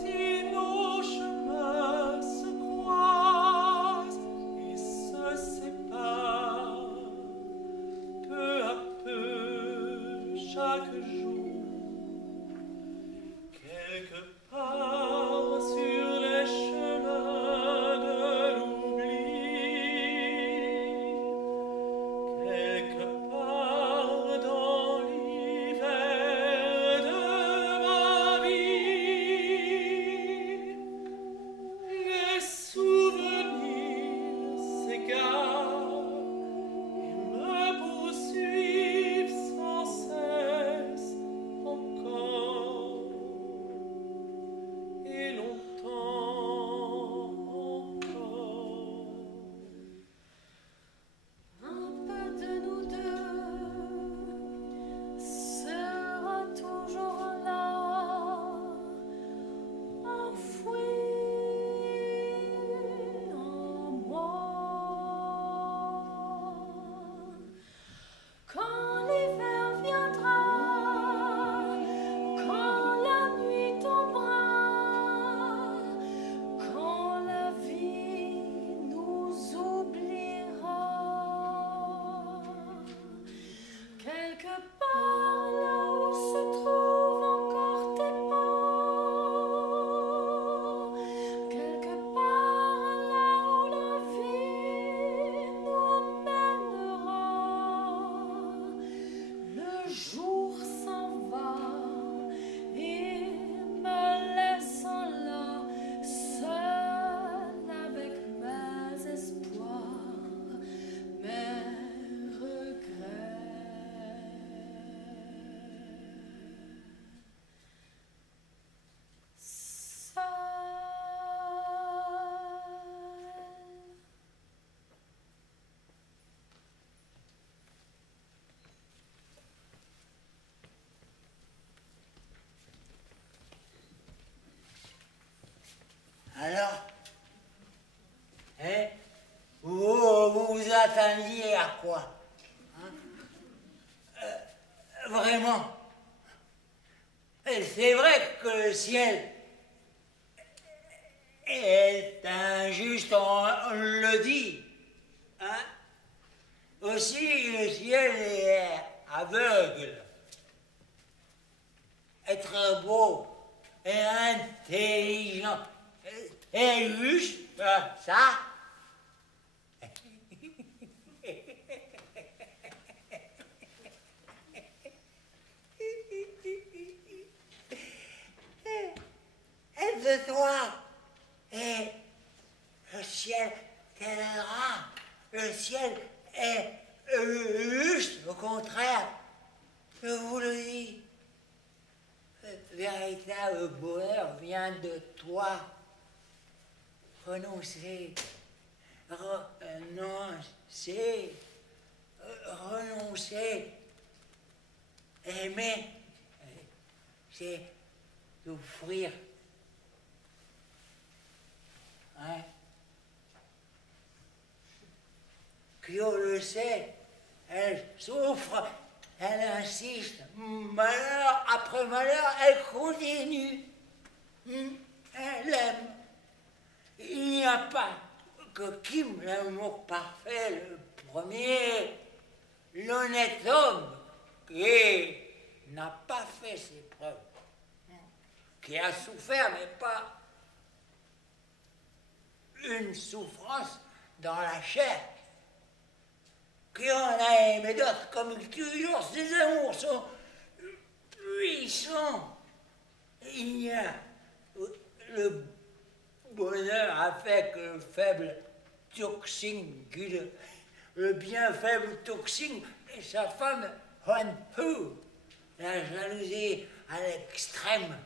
si nos chemins se Alors, hein, vous vous attendiez à quoi? Hein? Vraiment? C'est vrai que le ciel est injuste, on le dit. Hein? Aussi, le ciel est aveugle. Être beau et intelligent et juste, ça. Aide-toi et le ciel t'aidera. Le ciel est juste, au contraire, je vous le dis. Le véritable bonheur vient de toi. Renoncer, aimer, c'est souffrir. Hein? Kyo le sait, elle souffre, elle insiste, malheur après malheur, elle continue. Elle aime. Il n'y a pas que Kim, l'amour parfait, le premier, l'honnête homme, qui n'a pas fait ses preuves, qui a souffert, mais pas une souffrance dans la chair, qui en a aimé d'autres, comme toujours ces amours sont puissants. Il y a le bonheur avec le faible Tuxing, le bien faible Tuxing et sa femme Huan Hu, la jalousie à l'extrême.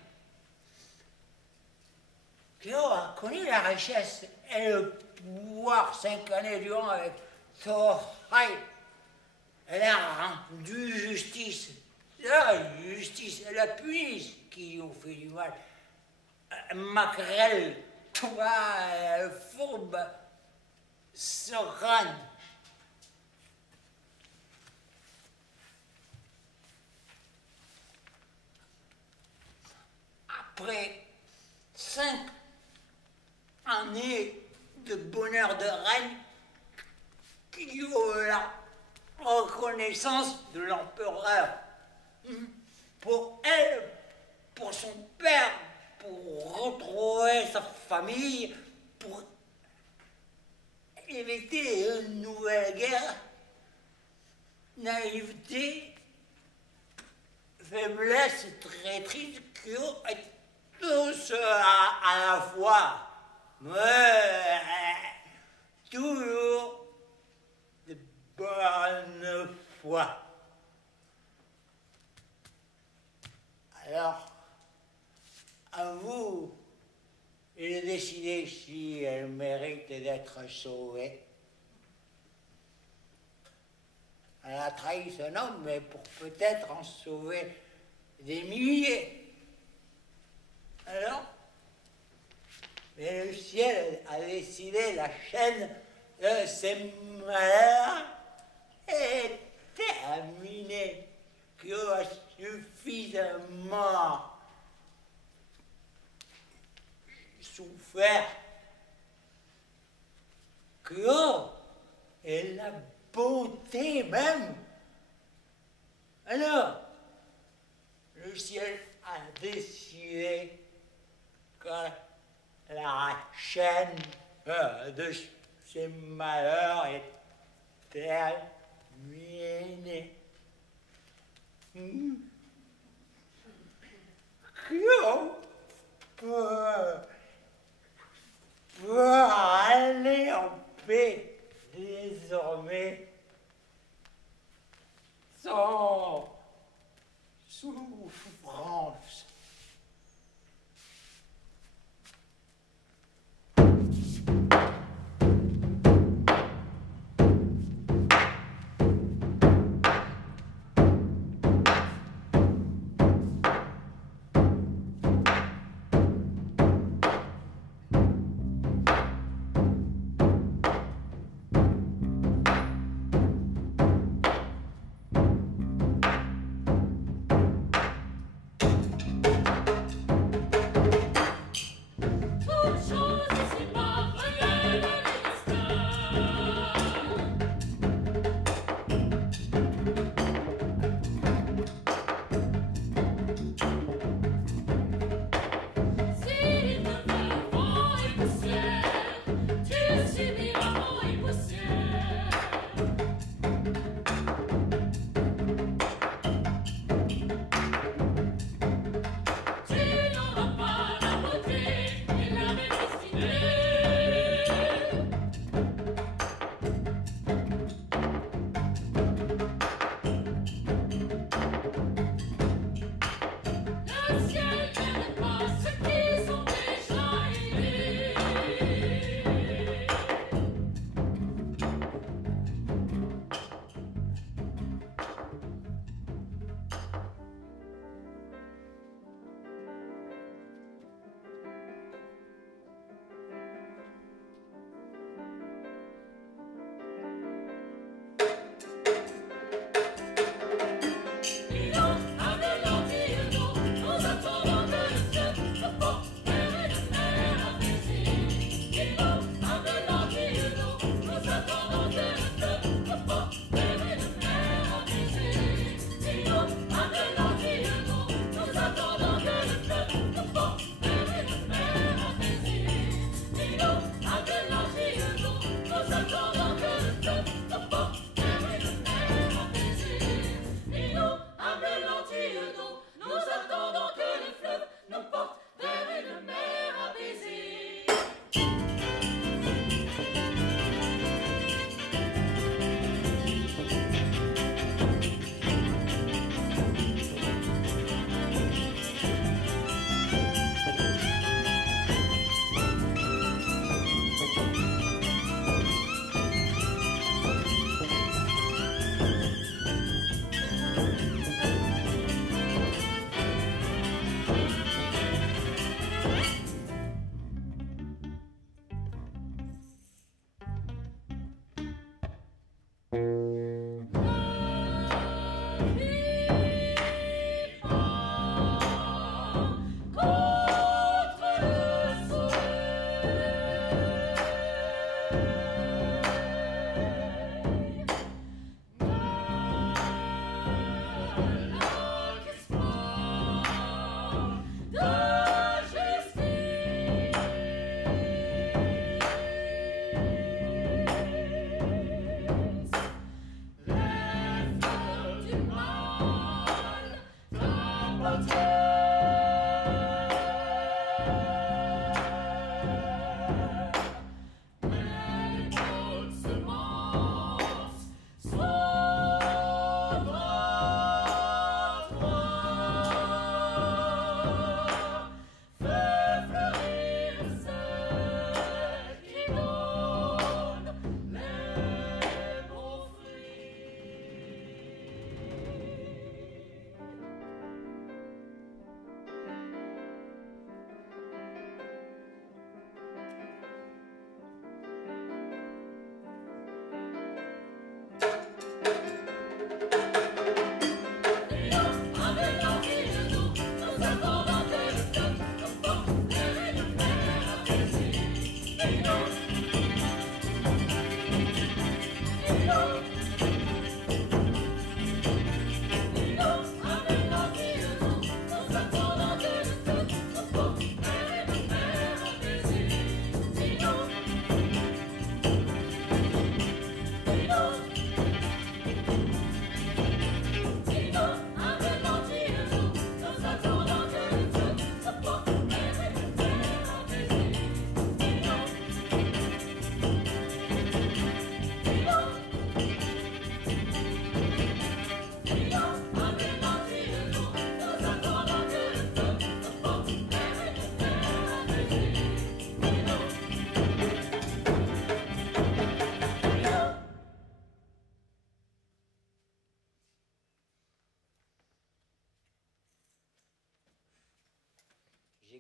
Kyo a connu la richesse et le pouvoir 5 années durant avec Thor-hai. Elle a rendu justice. La justice, elle a puni ceux qui lui ont fait du mal. Maquerelle, toi, fourbe, Soran. Après 5 années de bonheur de reine, Kyo a la reconnaissance de l'empereur. Pour elle, pour son père, pour retrouver sa famille, pour éviter une nouvelle guerre, naïveté, faiblesse, traîtrise, Kyo est tous à la fois. Mais toujours de bonne foi. Alors, à vous de décider si elle mérite d'être sauvée. Elle a trahi son homme, mais pour peut-être en sauver des milliers. Alors, mais le ciel a décidé la chaîne de ses malheurs est terminée. Kyo a suffisamment souffert. Kyo est la beauté même. Alors, le ciel a décidé que la chaîne de ses malheurs est terminée. Kyo peut aller en paix désormais sans souffrance.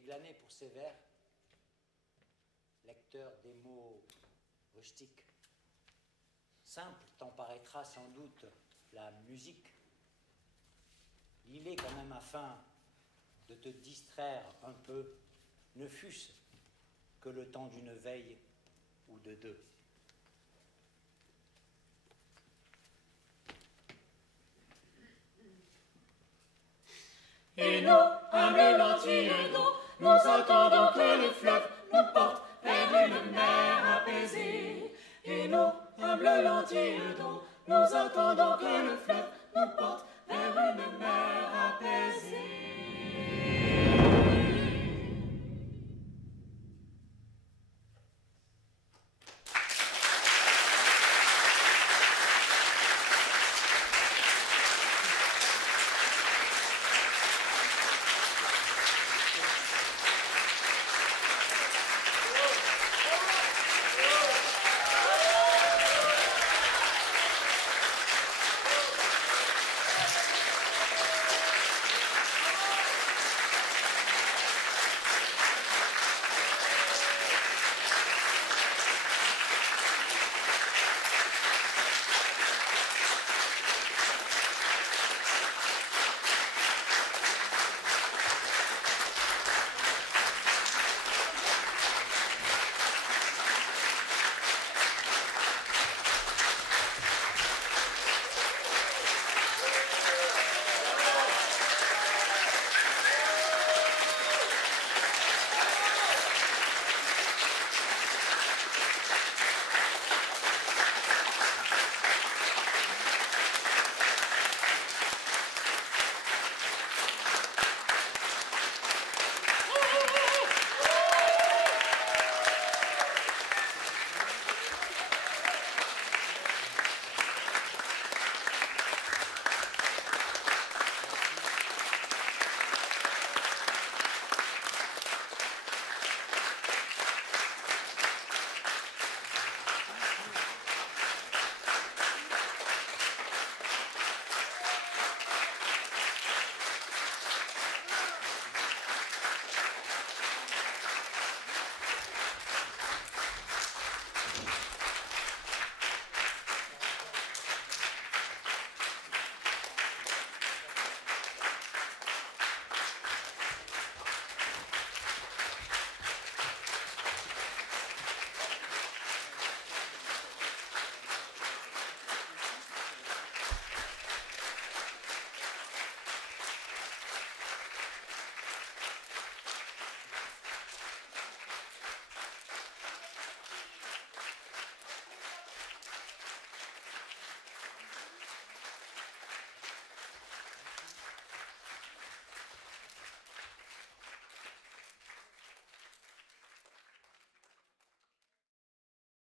glané pour ces vers, lecteur des mots rustiques. Simple t'en paraîtra sans doute la musique. Lis-les quand même afin de te distraire un peu, ne fût-ce que le temps d'une veille ou de deux. Et nous, humbles lentilles d'eau, nous attendons que le fleuve nous porte vers une mer apaisée. Et nous, humbles lentilles d'eau, nous attendons que le fleuve nous porte vers une mer